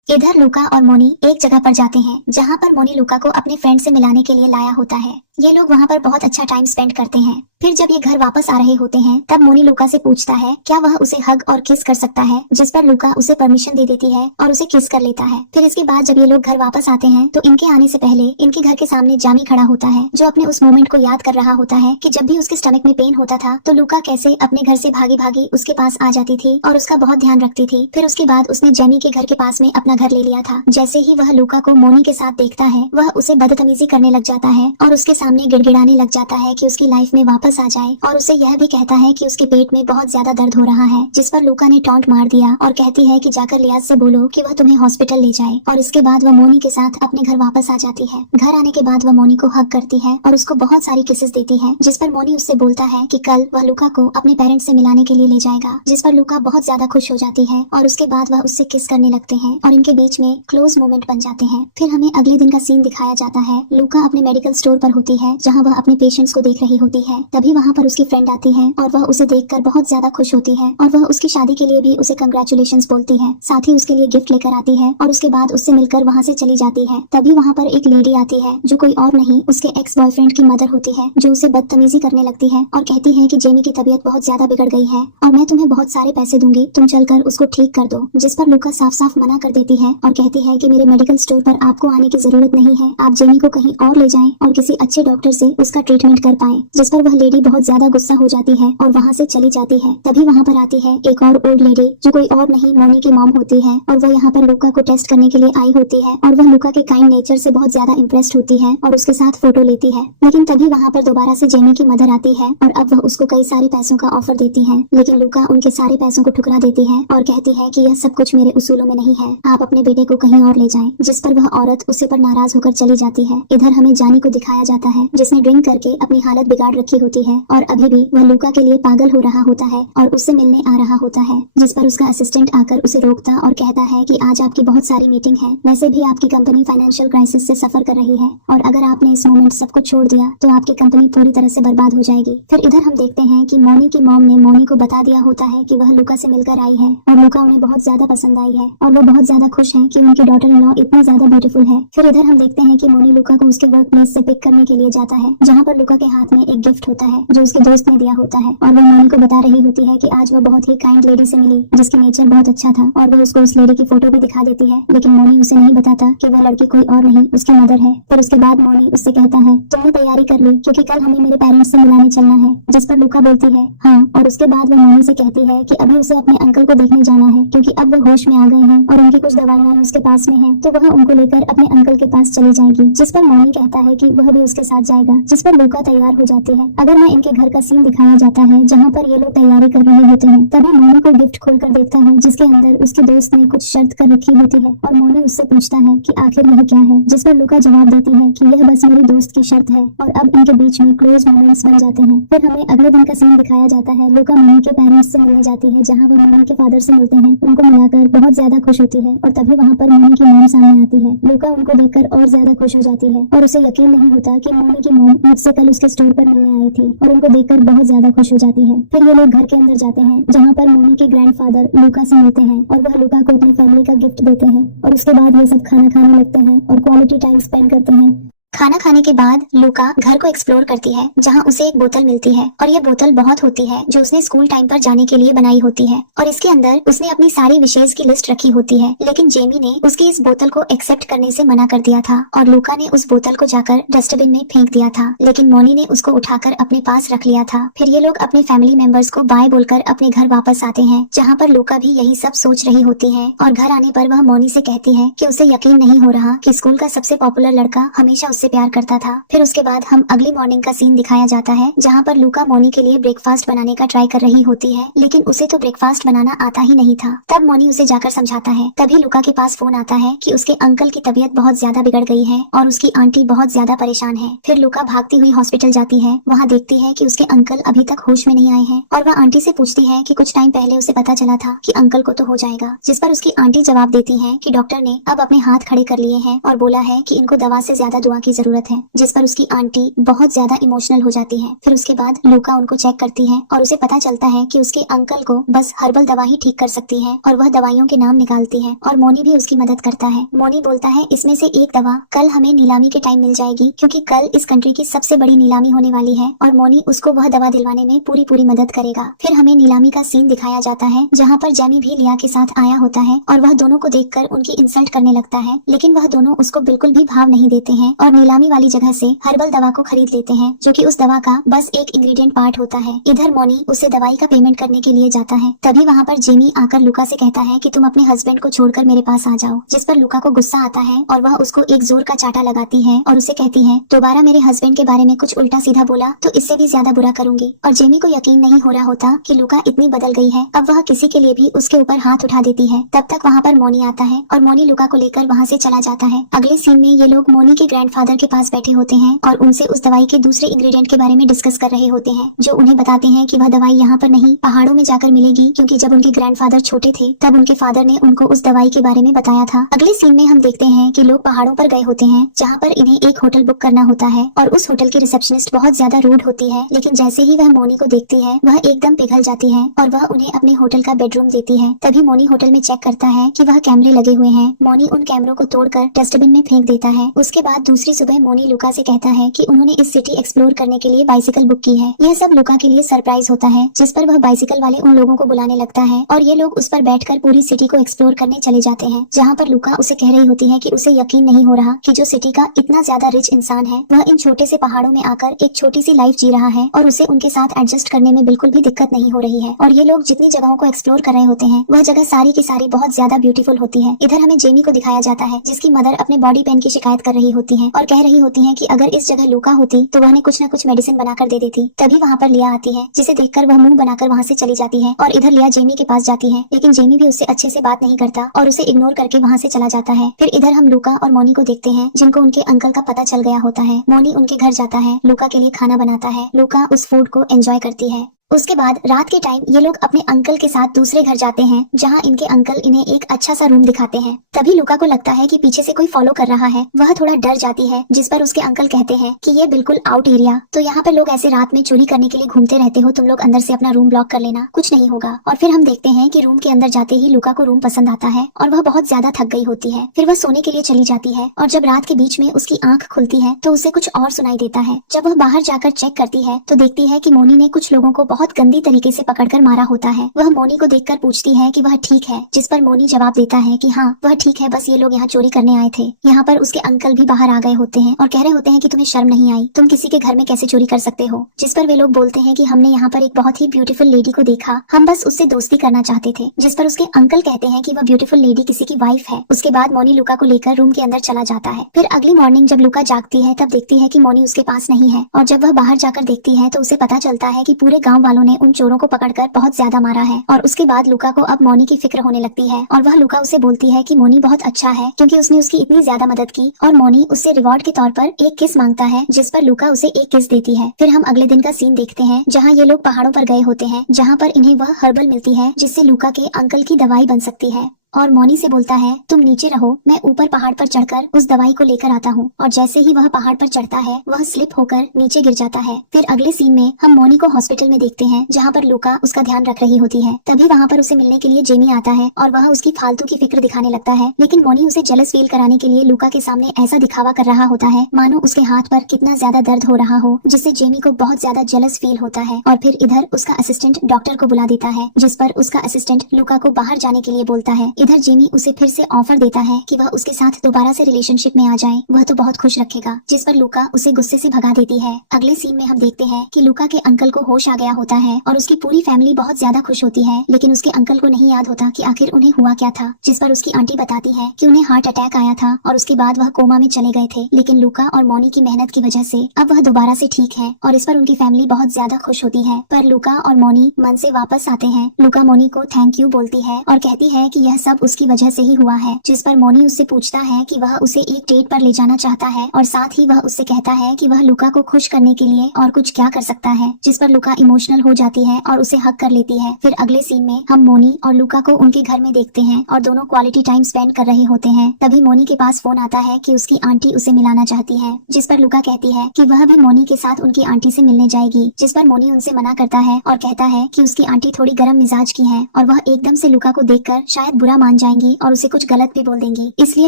इधर लूका और मोनी एक जगह पर जाते हैं जहाँ पर मोनी लूका को अपने फ्रेंड से मिलाने के लिए लाया होता है। ये लोग वहाँ पर बहुत अच्छा टाइम स्पेंड करते हैं। फिर जब ये घर वापस आ रहे होते हैं तब मोनी लूका से पूछता है क्या वह उसे हग और किस कर सकता है। जिस पर लूका उसे परमिशन दे देती है और उसे किस कर लेता है। फिर इसके बाद जब ये लोग घर वापस आते हैं तो इनके आने से पहले इनके घर के सामने जामी खड़ा होता है, जो अपने उस मोमेंट को याद कर रहा होता है कि जब भी उसके स्टमक में पेन होता था तो लूका कैसे अपने घर से भागी भागी उसके पास आ जाती थी और उसका बहुत ध्यान रखती थी। फिर उसके बाद उसने जेमी के घर के पास में अपना घर ले लिया था। जैसे ही वह लूका को मोनी के साथ देखता है वह उसे बदतमीजी करने लग जाता है और उसके सामने गिड़गिड़ाने लग जाता है कि उसकी लाइफ में वापस आ जाए और उसे यह भी कहता है कि उसके पेट में बहुत ज्यादा दर्द हो रहा है। जिस पर लूका ने टॉन्ट मार दिया और कहती है कि जाकर लियाज से बोलो कि वह तुम्हें हॉस्पिटल ले जाए। और इसके बाद वह मोनी के साथ अपने घर वापस आ जाती है। घर आने के बाद वह मोनी को हग करती है और उसको बहुत सारी किसेस देती है। जिस पर मोनी उससे बोलता है कि कल वह लूका को अपने पेरेंट्स से मिलाने के लिए ले जाएगा। जिस पर लूका बहुत ज्यादा खुश हो जाती है और उसके बाद वह उससे किस करने लगते हैं और इनके बीच में क्लोज मोमेंट बन जाते हैं। फिर हमें अगले दिन का सीन दिखाया जाता है। लूका अपने मेडिकल स्टोर पर होती है जहाँ वह अपने पेशेंट्स को देख रही होती है। तभी वहाँ पर उसकी फ्रेंड आती है और वह उसे देखकर बहुत ज्यादा खुश होती है और वह उसकी शादी के लिए भी उसे कंग्रेचुलेशंस बोलती है, साथ ही उसके लिए गिफ्ट लेकर आती है और उसके बाद उससे मिलकर वहाँ से चली जाती है। तभी वहाँ पर एक लेडी आती है जो कोई और नहीं उसके एक्स बॉयफ्रेंड की मदर होती है, जो उसे बदतमीजी करने लगती है और कहती है कि जेमी की तबीयत बहुत ज्यादा बिगड़ गई है और मैं तुम्हें बहुत सारे पैसे दूंगी, तुम चलकर उसको ठीक कर दो। जिस पर लूका साफ साफ मना कर देती है और कहती है कि मेरे मेडिकल स्टोर पर आपको आने की जरूरत नहीं है, आप जेमी को कहीं और ले जाएं और किसी अच्छे डॉक्टर से उसका ट्रीटमेंट कर पाएं। जिस पर वह लेडी बहुत ज्यादा गुस्सा हो जाती है और वहाँ से चली जाती है। तभी वहाँ पर आती है एक और ओल्ड लेडी जो कोई और नहीं मोनी की मॉम होती है और वह यहाँ पर लूका को टेस्ट करने के लिए आई होती है और वह लूका के काइंड नेचर से बहुत ज्यादा इम्प्रेस्ड होती है और उसके साथ फोटो लेती है। लेकिन तभी वहाँ पर दोबारा से जेमी की मदर आती है और अब वह उसको कई सारे पैसों का ऑफर देती है, लेकिन लूका उनके सारे पैसों को ठुकरा देती है और कहती है कि यह सब कुछ मेरे उसूलों में नहीं है, आप अपने बेटे को कहीं और ले जाएं। जिस पर वह औरत उससे पर नाराज होकर चली जाती है। इधर हमें जानी को दिखाया जाता है जिसने ड्रिंक करके अपनी हालत बिगाड़ रखी होती है और अभी भी वह लूका के लिए पागल हो रहा होता है और उससे मिलने आ रहा होता है। जिस पर उसका असिस्टेंट आकर उसे रोकता और कहता है कि आज आपकी बहुत सारी मीटिंग है, वैसे भी आपकी कंपनी फाइनेंशियल क्राइसिस से सफर कर रही है और अगर आपने इस मोमेंट सब कुछ छोड़ दिया तो आपकी कंपनी पूरी तरह से बर्बाद हो जाएगी। फिर इधर हम देखते हैं कि मोनी की मॉम ने मोनी को बता दिया होता है कि वह लूका से मिलकर आई है और लूका उन्हें बहुत ज्यादा पसंद आई है और वो बहुत ज्यादा ज्यादा खुश हैं कि उनकी डॉटर इन लॉ इतनी ज्यादा ब्यूटीफुल है। फिर इधर हम देखते हैं कि मोनी लूका को उसके वर्क प्लेस से पिक करने के लिए जाता है, जहाँ पर लूका के हाथ में एक गिफ्ट होता है जो उसके दोस्त ने दिया होता है, और वो मोनी को बता रही होती है कि आज वो बहुत ही काइंड लेडी से मिली जिसकी नेचर बहुत अच्छा था, और वो उसको उस लेडी की फोटो भी दिखा देती है। लेकिन मोनी उसे नहीं बताता कि वह लड़की कोई और नहीं उसकी मदर है। फिर उसके बाद मोनी उससे कहता है, तुमने तैयारी कर ली क्योंकि कल हमें मेरे पेरेंट्स से मिलाने चलना है, जिस पर लूका बोलती है हाँ। और उसके बाद वह मोनी से कहती है कि अभी उसे अपने अंकल को देखने जाना है क्योंकि अब वो होश में आ गए हैं और उनकी कुछ दवाइयां उसके पास में हैं, तो वह उनको लेकर अपने अंकल के पास चली जाएगी। जिस पर मोनी कहता है कि वह भी उसके साथ जाएगा, जिस पर लूका तैयार हो जाती है। अगर मैं इनके घर का सीन दिखाया जाता है जहाँ पर ये लोग तैयारी कर रहे होते हैं, तभी मोनी को गिफ्ट खोलकर देखता है जिसके अंदर उसके दोस्त ने कुछ शर्त कर रखी होती है, और मोनी उससे पूछता है कि आखिर यह क्या है, जिस पर लूका जवाब देती है कि यह बस मेरी दोस्त की शर्त है, और अब इनके बीच में क्लोज मोमेंट्स बन जाते हैं। फिर हमें अगले दिन का सीन दिखाया जाता है। लूका मोनी के पेरेंट्स से मिलने जाती है, जहाँ वह मोनी के फादर से मिलते हैं। उनको मिलाकर बहुत ज्यादा खुश होती है, और तभी वहाँ पर मोनी की मॉम सामने आती है। लूका उनको देखकर और ज्यादा खुश हो जाती है, और उसे यकीन नहीं होता कि मोनी की मॉम मुझसे कल उसके स्टोर पर मिलने आई थी, और उनको देखकर बहुत ज्यादा खुश हो जाती है। फिर ये लोग घर के अंदर जाते हैं, जहाँ पर मोनी के ग्रैंडफादर लूका से मिलते हैं, और वह लूका को अपनी फैमिली का गिफ्ट देते हैं, और उसके बाद ये सब खाना खाने लगते हैं और क्वालिटी टाइम स्पेंड करते हैं। खाना खाने के बाद लूका घर को एक्सप्लोर करती है, जहाँ उसे एक बोतल मिलती है, और यह बोतल बहुत होती है जो उसने स्कूल टाइम पर जाने के लिए बनाई होती है, और इसके अंदर उसने अपनी सारी विशेष की लिस्ट रखी होती है। लेकिन जेमी ने उसकी इस बोतल को एक्सेप्ट करने से मना कर दिया था, और लूका ने उस बोतल को जाकर डस्टबिन में फेंक दिया था, लेकिन मोनी ने उसको उठाकर अपने पास रख लिया था। फिर ये लोग अपने फैमिली मेंबर्स को बाय बोलकर अपने घर वापस आते हैं, जहाँ पर लूका भी यही सब सोच रही होती है, और घर आने पर वह मोनी से कहती है कि उसे यकीन नहीं हो रहा कि स्कूल का सबसे पॉपुलर लड़का हमेशा उससे प्यार करता था। फिर उसके बाद हम अगली मॉर्निंग का सीन दिखाया जाता है, जहाँ पर लूका मोनी के लिए ब्रेकफास्ट बनाने का ट्राई कर रही होती है, लेकिन उसे तो ब्रेकफास्ट बनाना आता ही नहीं था। तब मोनी उसे जाकर समझाता है। तभी लूका के पास फोन आता है कि उसके अंकल की तबीयत बहुत ज्यादा बिगड़ गई है और उसकी आंटी बहुत ज्यादा परेशान है। फिर लूका भागती हुई हॉस्पिटल जाती है, वहाँ देखती है कि उसके अंकल अभी तक होश में नहीं आए हैं, और वह आंटी से पूछती है कि कुछ टाइम पहले उसे पता चला था कि अंकल को तो हो जाएगा, जिस पर उसकी आंटी जवाब देती है कि डॉक्टर ने अब अपने हाथ खड़े कर लिए हैं और बोला है कि इनको दवा से ज्यादा दुआ की जरूरत है, जिस पर उसकी आंटी बहुत ज्यादा इमोशनल हो जाती है। फिर उसके बाद लूका उनको चेक करती है, और उसे पता चलता है कि उसके अंकल को बस हर्बल दवा ही ठीक कर सकती है, और वह दवाइयों के नाम निकालती है, और मोनी भी उसकी मदद करता है। मोनी बोलता है इसमें से एक दवा कल हमें नीलामी के टाइम मिल जाएगी, क्योंकि कल इस कंट्री की सबसे बड़ी नीलामी होने वाली है, और मोनी उसको वह दवा दिलवाने में पूरी मदद करेगा। फिर हमें नीलामी का सीन दिखाया जाता है, जहाँ पर जेमी भी लिया के साथ आया होता है, और वह दोनों को देखकर उनकी इंसल्ट करने लगता है, लेकिन वह दोनों उसको बिल्कुल भी भाव नहीं देते हैं, और नीलामी वाली जगह से हर्बल दवा को खरीद लेते हैं, जो कि उस दवा का बस एक इंग्रेडिएंट पार्ट होता है। इधर मोनी उसे दवाई का पेमेंट करने के लिए जाता है। तभी वहाँ पर जेमी आकर लूका से कहता है कि तुम अपने हस्बैंड को छोड़कर मेरे पास आ जाओ, जिस पर लूका को गुस्सा आता है, और वह उसको एक जोर का चाटा लगाती है, और उसे कहती है दोबारा मेरे हस्बैंड के बारे में कुछ उल्टा सीधा बोला तो इससे भी ज्यादा बुरा करूंगी। और जेमी को यकीन नहीं हो रहा होता कि लूका इतनी बदल गई है, अब वह किसी के लिए भी उसके ऊपर हाथ उठा देती है। तब तक वहाँ पर मोनी आता है, और मोनी लूका को लेकर वहाँ से चला जाता है। अगले सीन में ये लोग मोनी के ग्रैंडफादर के पास बैठे होते हैं, और उनसे उस दवाई के दूसरे इंग्रेडिएंट के बारे में डिस्कस कर रहे होते हैं, जो उन्हें बताते हैं कि वह दवाई यहाँ पर नहीं पहाड़ों में जाकर मिलेगी, क्योंकि जब उनके ग्रैंडफादर छोटे थे तब उनके फादर ने उनको उस दवाई के बारे में बताया था। अगले सीन में हम देखते हैं कि लोग पहाड़ों पर गए होते हैं, जहाँ पर इन्हें एक होटल बुक करना होता है, और उस होटल की रिसेप्शनिस्ट बहुत ज्यादा रूड होती है, लेकिन जैसे ही वह मोनी को देखती है वह एकदम पिघल जाती है, और वह उन्हें अपने होटल का बेडरूम देती है। तभी मोनी होटल में चेक करता है कि वह कैमरे लगे हुए हैं। मोनी उन कैमरों को तोड़कर डस्टबिन में फेंक देता है। उसके बाद दूसरी सुबह मोनी लूका से कहता है कि उन्होंने इस सिटी एक्सप्लोर करने के लिए बाइसिकल बुक की है। यह सब लूका के लिए सरप्राइज होता है, जिस पर वह बाइसिकल वाले उन लोगों को बुलाने लगता है, और ये लोग उस पर बैठकर पूरी सिटी को एक्सप्लोर करने चले जाते हैं, जहाँ पर लूका उसे कह रही होती है कि उसे यकीन नहीं हो रहा कि जो सिटी का इतना ज्यादा रिच इंसान है वह इन छोटे से पहाड़ों में आकर एक छोटी सी लाइफ जी रहा है, और उसे उनके साथ एडजस्ट करने में बिल्कुल भी दिक्कत नहीं हो रही है। और ये लोग जितनी जगहों को एक्सप्लोर कर रहे होते हैं वह जगह सारी की सारी बहुत ज्यादा ब्यूटीफुल होती है। इधर हमें जेमी को दिखाया जाता है, जिसकी मदर अपने बॉडी पेन की शिकायत कर रही होती है, और कह रही होती है कि अगर इस जगह लूका होती तो वह कुछ न कुछ मेडिसिन बनाकर दे देती। तभी वहाँ पर लिया आती है, जिसे देखकर वह मुंह बनाकर वहाँ से चली जाती है, और इधर लिया जेमी के पास जाती है, लेकिन जेमी भी उससे अच्छे से बात नहीं करता और उसे इग्नोर करके वहाँ से चला जाता है। फिर इधर हम लूका और मोनी को देखते हैं, जिनको उनके अंकल का पता चल गया होता है। मोनी उनके घर जाता है, लूका के लिए खाना बनाता है, लूका उस फूड को एंजॉय करती है। उसके बाद रात के टाइम ये लोग अपने अंकल के साथ दूसरे घर जाते हैं, जहाँ इनके अंकल इन्हें एक अच्छा सा रूम दिखाते हैं। तभी लूका को लगता है कि पीछे से कोई फॉलो कर रहा है। वह थोड़ा डर जाती है, जिस पर उसके अंकल कहते हैं कि ये बिल्कुल आउट एरिया, तो यहाँ पर लोग ऐसे रात में चोरी करने के लिए घूमते रहते हो, तुम लोग अंदर से अपना रूम ब्लॉक कर लेना, कुछ नहीं होगा। और फिर हम देखते हैं कि रूम के अंदर जाते ही लूका को रूम पसंद आता है और वह बहुत ज्यादा थक गई होती है। फिर वह सोने के लिए चली जाती है और जब रात के बीच में उसकी आंख खुलती है तो उसे कुछ और सुनाई देता है। जब वह बाहर जाकर चेक करती है तो देखती है कि मोनी ने कुछ लोगों को बहुत गंदी तरीके से पकड़कर मारा होता है। वह मोनी को देखकर पूछती है कि वह ठीक है, जिस पर मोनी जवाब देता है कि हाँ वह ठीक है, बस ये लोग यहाँ चोरी करने आए थे। यहाँ पर उसके अंकल भी बाहर आ गए होते हैं और कह रहे होते हैं कि तुम्हें शर्म नहीं आई, तुम किसी के घर में कैसे चोरी कर सकते हो। जिस पर वे लोग बोलते हैं कि हमने यहाँ पर एक बहुत ही ब्यूटीफुल लेडी को देखा, हम बस उससे दोस्ती करना चाहते थे। जिस पर उसके अंकल कहते हैं कि वह ब्यूटीफुल लेडी किसी की वाइफ है। उसके बाद मोनी लूका को लेकर रूम के अंदर चला जाता है। फिर अगली मॉर्निंग जब लूका जागती है तब देखती है कि मोनी उसके पास नहीं है और जब वह बाहर जाकर देखती है तो उसे पता चलता है कि पूरे गांव वालों ने उन चोरों को पकड़कर बहुत ज्यादा मारा है। और उसके बाद लूका को अब मोनी की फिक्र होने लगती है और वह लूका उसे बोलती है कि मोनी बहुत अच्छा है क्योंकि उसने उसकी इतनी ज्यादा मदद की। और मोनी उससे रिवॉर्ड के तौर पर एक किस मांगता है, जिस पर लूका उसे एक किस देती है। फिर हम अगले दिन का सीन देखते हैं जहाँ ये लोग पहाड़ों पर गए होते हैं, जहाँ पर इन्हें वह हर्बल मिलती है जिससे लूका के अंकल की दवाई बन सकती है। और मोनी से बोलता है तुम नीचे रहो, मैं ऊपर पहाड़ पर चढ़कर उस दवाई को लेकर आता हूँ। और जैसे ही वह पहाड़ पर चढ़ता है वह स्लिप होकर नीचे गिर जाता है। फिर अगले सीन में हम मोनी को हॉस्पिटल में देखते हैं जहाँ पर लूका उसका ध्यान रख रही होती है। तभी वहाँ पर उसे मिलने के लिए जेमी आता है और वह उसकी फालतू की फिक्र दिखाने लगता है, लेकिन मोनी उसे जेलस फील कराने के लिए लूका के सामने ऐसा दिखावा कर रहा होता है मानो उसके हाथ पर कितना ज्यादा दर्द हो रहा हो, जिससे जेमी को बहुत ज्यादा जेलस फील होता है। और फिर इधर उसका असिस्टेंट डॉक्टर को बुला देता है, जिस पर उसका असिस्टेंट लूका को बाहर जाने के लिए बोलता है। इधर जेमी उसे फिर से ऑफर देता है कि वह उसके साथ दोबारा से रिलेशनशिप में आ जाए, वह तो बहुत खुश रखेगा, जिस पर लूका उसे गुस्से से भगा देती है। अगले सीन में हम देखते हैं कि लूका के अंकल को होश आ गया होता है और उसकी पूरी फैमिली बहुत ज्यादा खुश होती है, लेकिन उसके अंकल को नहीं याद होता कि आखिर उन्हें हुआ क्या था। जिस पर उसकी आंटी बताती है कि उन्हें हार्ट अटैक आया था और उसके बाद वह कोमा में चले गए थे, लेकिन लूका और मोनी की मेहनत की वजह से अब वह दोबारा से ठीक है। और इस पर उनकी फैमिली बहुत ज्यादा खुश होती है। पर लूका और मोनी मन से वापस आते हैं। लूका मोनी को थैंक यू बोलती है और कहती है कि यह सब उसकी वजह से ही हुआ है। जिस पर मोनी उससे पूछता है कि वह उसे एक डेट पर ले जाना चाहता है और साथ ही वह उससे कहता है कि वह लूका को खुश करने के लिए और कुछ क्या कर सकता है। जिस पर लूका इमोशनल हो जाती है और उसे हक कर लेती है। फिर अगले सीन में हम मोनी और लूका को उनके घर में देखते हैं और दोनों क्वालिटी टाइम स्पेंड कर रहे होते हैं। तभी मोनी के पास फोन आता है कि उसकी आंटी उसे मिलाना चाहती है, जिस पर लूका कहती है कि वह भी मोनी के साथ उनकी आंटी से मिलने जाएगी। जिस पर मोनी उनसे मना करता है और कहता है कि उसकी आंटी थोड़ी गर्म मिजाज की है और वह एकदम से लूका को देखकर शायद बुरा मान जाएंगी और उसे कुछ गलत भी बोल देंगी, इसलिए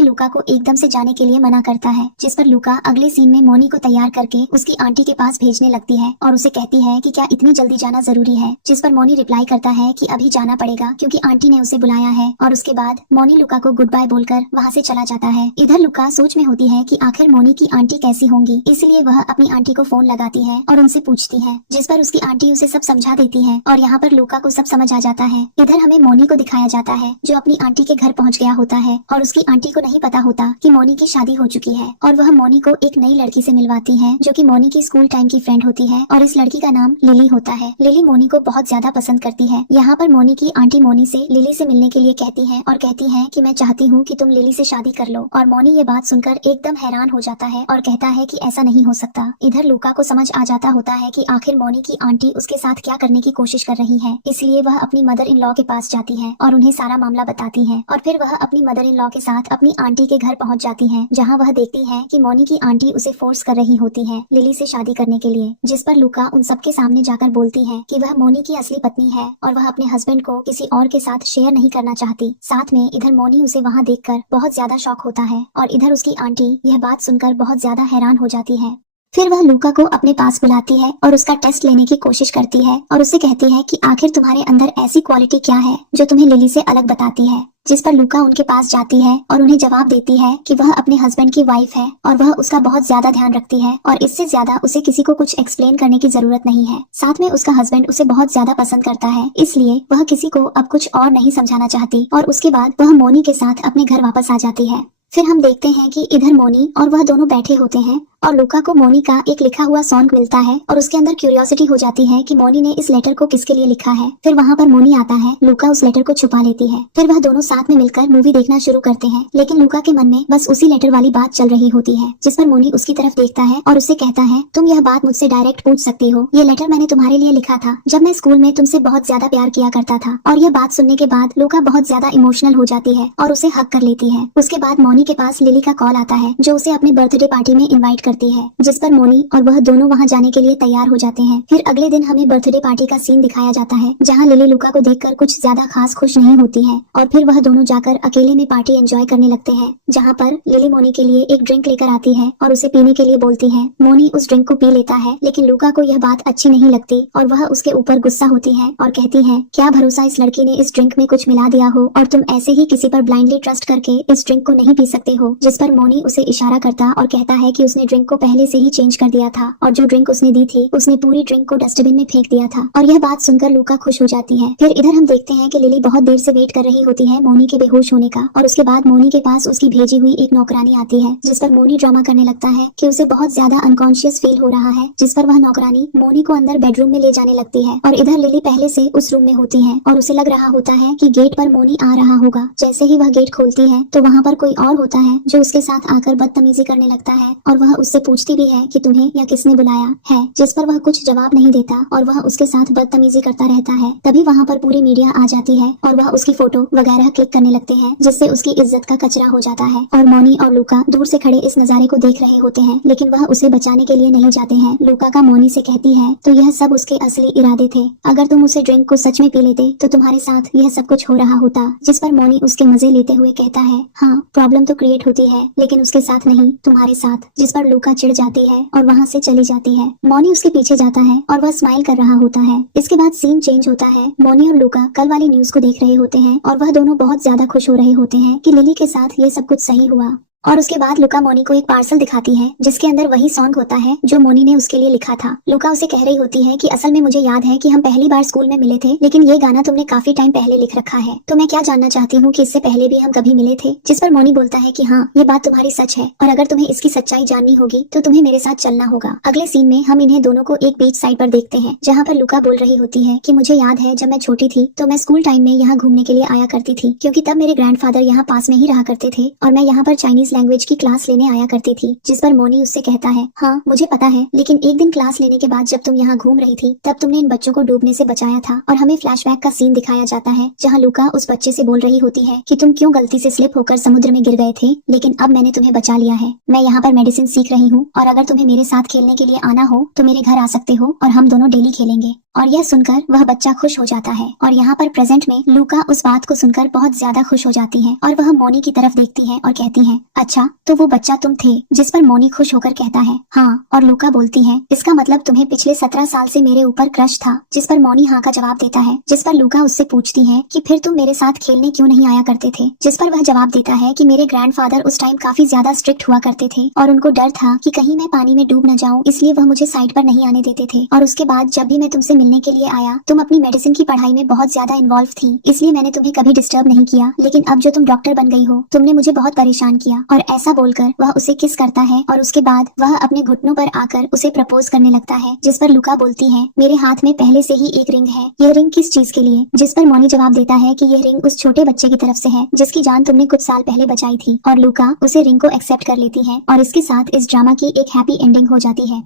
लूका को एकदम से जाने के लिए मना करता है। जिस पर लूका अगले सीन में मोनी को तैयार करके उसकी आंटी के पास भेजने लगती है और उसे कहती है कि क्या इतनी जल्दी जाना जरूरी है। जिस पर मोनी रिप्लाई करता है कि अभी जाना पड़ेगा क्योंकि आंटी ने उसे बुलाया है। और उसके बाद मोनी लूका को गुड बाय बोलकर वहाँ से चला जाता है। इधर लूका सोच में होती है कि आखिर मोनी की आंटी कैसी होंगी, इसलिए वह अपनी आंटी को फोन लगाती है और उनसे पूछती है, जिस पर उसकी आंटी उसे सब समझा देती है और यहाँ पर लूका को सब समझ आ जाता है। इधर हमें मोनी को दिखाया जाता है जो अपनी आंटी के घर पहुँच गया होता है और उसकी आंटी को नहीं पता होता कि मोनी की शादी हो चुकी है और वह मोनी को एक नई लड़की से मिलवाती है जो कि मोनी की स्कूल टाइम की फ्रेंड होती है और इस लड़की का नाम लिली होता है। लिली मोनी को बहुत ज्यादा पसंद करती है। यहाँ पर मोनी की आंटी मोनी से लिली से मिलने के लिए कहती है और कहती है कि मैं चाहती हूँ कि तुम लिली से शादी कर लो। और मोनी ये बात सुनकर एकदम हैरान हो जाता है और कहता है कि ऐसा नहीं हो सकता। इधर लूका को समझ आ जाता होता है कि आखिर मोनी की आंटी उसके साथ क्या करने की कोशिश कर रही है, इसलिए वह अपनी मदर इन लॉ के पास जाती है और उन्हें सारा मामला बताती है। और फिर वह अपनी मदर इन लॉ के साथ अपनी आंटी के घर पहुंच जाती हैं, जहां वह देखती हैं कि मोनी की आंटी उसे फोर्स कर रही होती है लिली से शादी करने के लिए। जिस पर लूका उन सबके सामने जाकर बोलती है कि वह मोनी की असली पत्नी है और वह अपने हस्बैंड को किसी और के साथ शेयर नहीं करना चाहती। साथ में इधर मोनी उसे वहां देखकर बहुत ज्यादा शॉक होता है और इधर उसकी आंटी यह बात सुनकर बहुत ज्यादा हैरान हो जाती है। फिर वह लूका को अपने पास बुलाती है और उसका टेस्ट लेने की कोशिश करती है और उससे कहती है कि आखिर तुम्हारे अंदर ऐसी क्वालिटी क्या है जो तुम्हें लिली से अलग बताती है। जिस पर लूका उनके पास जाती है और उन्हें जवाब देती है कि वह अपने हस्बैंड की वाइफ है और वह उसका बहुत ज्यादा ध्यान रखती है और इससे ज्यादा उसे किसी को कुछ एक्सप्लेन करने की जरूरत नहीं है। साथ में उसका हस्बैंड उसे बहुत ज्यादा पसंद करता है, इसलिए वह किसी को अब कुछ और नहीं समझाना चाहती और उसके बाद वह मोनी के साथ अपने घर वापस आ जाती है। फिर हम देखते हैं कि इधर मोनी और वह दोनों बैठे होते हैं और लूका को मोनी का एक लिखा हुआ सॉन्ग मिलता है और उसके अंदर क्यूरियोसिटी हो जाती है कि मोनी ने इस लेटर को किसके लिए लिखा है। फिर वहाँ पर मोनी आता है, लूका उस लेटर को छुपा लेती है। फिर वह दोनों साथ में मिलकर मूवी देखना शुरू करते हैं, लेकिन लूका के मन में बस उसी लेटर वाली बात चल रही होती है, जिस पर मोनी उसकी तरफ देखता है और उससे कहता है, तुम यह बात मुझसे डायरेक्ट पूछ सकती हो, ये लेटर मैंने तुम्हारे लिए लिखा था जब मैं स्कूल में तुमसे बहुत ज्यादा प्यार किया करता था। और यह बात सुनने के बाद लूका बहुत ज्यादा इमोशनल हो जाती है और उसे हक कर लेती है। उसके बाद मोनी के पास लिली का कॉल आता है जो उसे अपने बर्थडे पार्टी में इन्वाइट करती है, जिस पर मोनी और वह दोनों वहां जाने के लिए तैयार हो जाते हैं। फिर अगले दिन हमें बर्थडे पार्टी का सीन दिखाया जाता है जहां लिली लूका को देखकर कुछ ज्यादा खास खुश नहीं होती है और फिर वह दोनों जाकर अकेले में पार्टी एंजॉय करने लगते हैं, जहां पर लिली मोनी के लिए एक ड्रिंक लेकर आती है और उसे पीने के लिए बोलती है। मोनी उस ड्रिंक को पी लेता है, लेकिन लूका को यह बात अच्छी नहीं लगती और वह उसके ऊपर गुस्सा होती है और कहती है, क्या भरोसा इस लड़की ने इस ड्रिंक में कुछ मिला दिया हो और तुम ऐसे ही किसी पर ब्लाइंडली ट्रस्ट करके इस ड्रिंक को नहीं पी सकते हो। जिस पर मोनी उसे इशारा करता और कहता है कि उसने ड्रिंक को पहले से ही चेंज कर दिया था और जो ड्रिंक उसने दी थी उसने पूरी ड्रिंक को डस्टबिन में फेंक दिया था। और यह बात सुनकर लूका खुश हो जाती है। फिर इधर हम देखते हैं कि लिली बहुत देर से वेट कर रही होती है मोनी के बेहोश होने का और उसके बाद मोनी के पास उसकी भेजी हुई एक नौकरानी आती है, जिस पर मोनी ड्रामा करने लगता है कि उसे बहुत ज्यादा अनकॉन्शियस फील हो रहा है, जिस पर वह नौकरानी मोनी को अंदर बेडरूम में ले जाने लगती है और इधर लिली पहले से उस रूम में होती है और उसे लग रहा होता है कि गेट पर मोनी आ रहा होगा। जैसे ही वह गेट खोलती है तो वहाँ पर कोई और होता है जो उसके साथ आकर बदतमीजी करने लगता है और वह उससे पूछती भी है कि तुम्हें या किसने बुलाया है, जिस पर वह कुछ जवाब नहीं देता और वह उसके साथ बदतमीजी करता रहता है। तभी वहाँ पर पूरी मीडिया आ जाती है और वह उसकी फोटो वगैरह क्लिक करने लगते हैं, जिससे उसकी इज्जत का कचरा हो जाता है। और मोनी और लूका दूर से खड़े इस नजारे को देख रहे होते हैं, लेकिन वह उसे बचाने के लिए नहीं जाते हैं। लूका का मोनी से कहती है, तो यह सब उसके असली इरादे थे, अगर तुम उसे ड्रिंक को सच में पी लेते तो तुम्हारे साथ यह सब कुछ हो रहा होता। जिस पर मोनी उसके मजे लेते हुए कहता है, हाँ प्रॉब्लम तो क्रिएट होती है लेकिन उसके साथ नहीं, तुम्हारे साथ। जिस पर लूका चिढ़ जाती है और वहाँ से चली जाती है। मोनी उसके पीछे जाता है और वह स्माइल कर रहा होता है। इसके बाद सीन चेंज होता है। मोनी और लूका कल वाली न्यूज को देख रहे होते हैं और वह दोनों बहुत ज्यादा खुश हो रहे होते हैं कि लिली के साथ ये सब कुछ सही हुआ। और उसके बाद लूका मोनी को एक पार्सल दिखाती है जिसके अंदर वही सॉन्ग होता है जो मोनी ने उसके लिए लिखा था। लूका उसे कह रही होती है कि असल में मुझे याद है कि हम पहली बार स्कूल में मिले थे, लेकिन ये गाना तुमने काफी टाइम पहले लिख रखा है, तो मैं क्या जानना चाहती हूँ कि इससे पहले भी हम कभी मिले थे। जिस पर मोनी बोलता है कि हाँ ये बात तुम्हारी सच है और अगर तुम्हें इसकी सच्चाई जाननी होगी तो तुम्हें मेरे साथ चलना होगा। अगले सीन में हम इन्हें दोनों को एक बीच साइड पर देखते हैं जहाँ पर लूका बोल रही होती है कि मुझे याद है जब मैं छोटी थी तो मैं स्कूल टाइम में यहाँ घूमने के लिए आया करती थी, क्योंकि तब मेरे ग्रैंडफादर यहाँ पास में ही रहा करते थे और मैं यहाँ पर चाइनीज लैंग्वेज की क्लास लेने आया करती थी। जिस पर मोनी उससे कहता है, हाँ मुझे पता है, लेकिन एक दिन क्लास लेने के बाद जब तुम यहाँ घूम रही थी तब तुमने इन बच्चों को डूबने से बचाया था। और हमें फ्लैशबैक का सीन दिखाया जाता है जहाँ लूका उस बच्चे से बोल रही होती है कि तुम क्यों गलती से स्लिप होकर समुद्र में गिर गए थे, लेकिन अब मैंने तुम्हें बचा लिया है। मैं यहाँ पर मेडिसिन सीख रही हूँ और अगर तुम्हें मेरे साथ खेलने के लिए आना हो तो मेरे घर आ सकते हो और हम दोनों डेली खेलेंगे। और यह सुनकर वह बच्चा खुश हो जाता है और यहाँ पर प्रेजेंट में लूका उस बात को सुनकर बहुत ज्यादा खुश हो जाती है और वह मोनी की तरफ देखती है और कहती है, अच्छा तो वो बच्चा तुम थे। जिस पर मोनी खुश होकर कहता है, हाँ। और लूका बोलती है, इसका मतलब तुम्हें पिछले 17 साल से मेरे ऊपर क्रश था। जिस पर मोनी हाँ का जवाब देता है। जिस पर लूका उससे पूछती है कि फिर तुम मेरे साथ खेलने क्यों नहीं आया करते थे। जिस पर वह जवाब देता है कि मेरे ग्रैंडफादर उस टाइम काफी ज्यादा स्ट्रिक्ट हुआ करते थे और उनको डर था कि कहीं मैं पानी में डूब न जाऊं, इसलिए वह मुझे साइड पर नहीं आने देते थे। और उसके बाद जब भी मैं तुमसे मिलने के लिए आया तुम अपनी मेडिसिन की पढ़ाई में बहुत ज्यादा इन्वॉल्व थी, इसलिए मैंने तुम्हें कभी डिस्टर्ब नहीं किया, लेकिन अब जो तुम डॉक्टर बन गई हो तुमने मुझे बहुत परेशान किया। और ऐसा बोलकर वह उसे किस करता है और उसके बाद वह अपने घुटनों पर आकर उसे प्रपोज करने लगता है। जिस पर लूका बोलती है, मेरे हाथ में पहले से ही एक रिंग है, ये रिंग किस चीज के लिए। जिस पर मोनी जवाब देता है कि ये रिंग उस छोटे बच्चे की तरफ से है जिसकी जान तुमने कुछ साल पहले बचाई थी। और लूका उसे रिंग को एक्सेप्ट कर लेती है और इसके साथ इस ड्रामा की एक हैप्पी एंडिंग हो जाती है।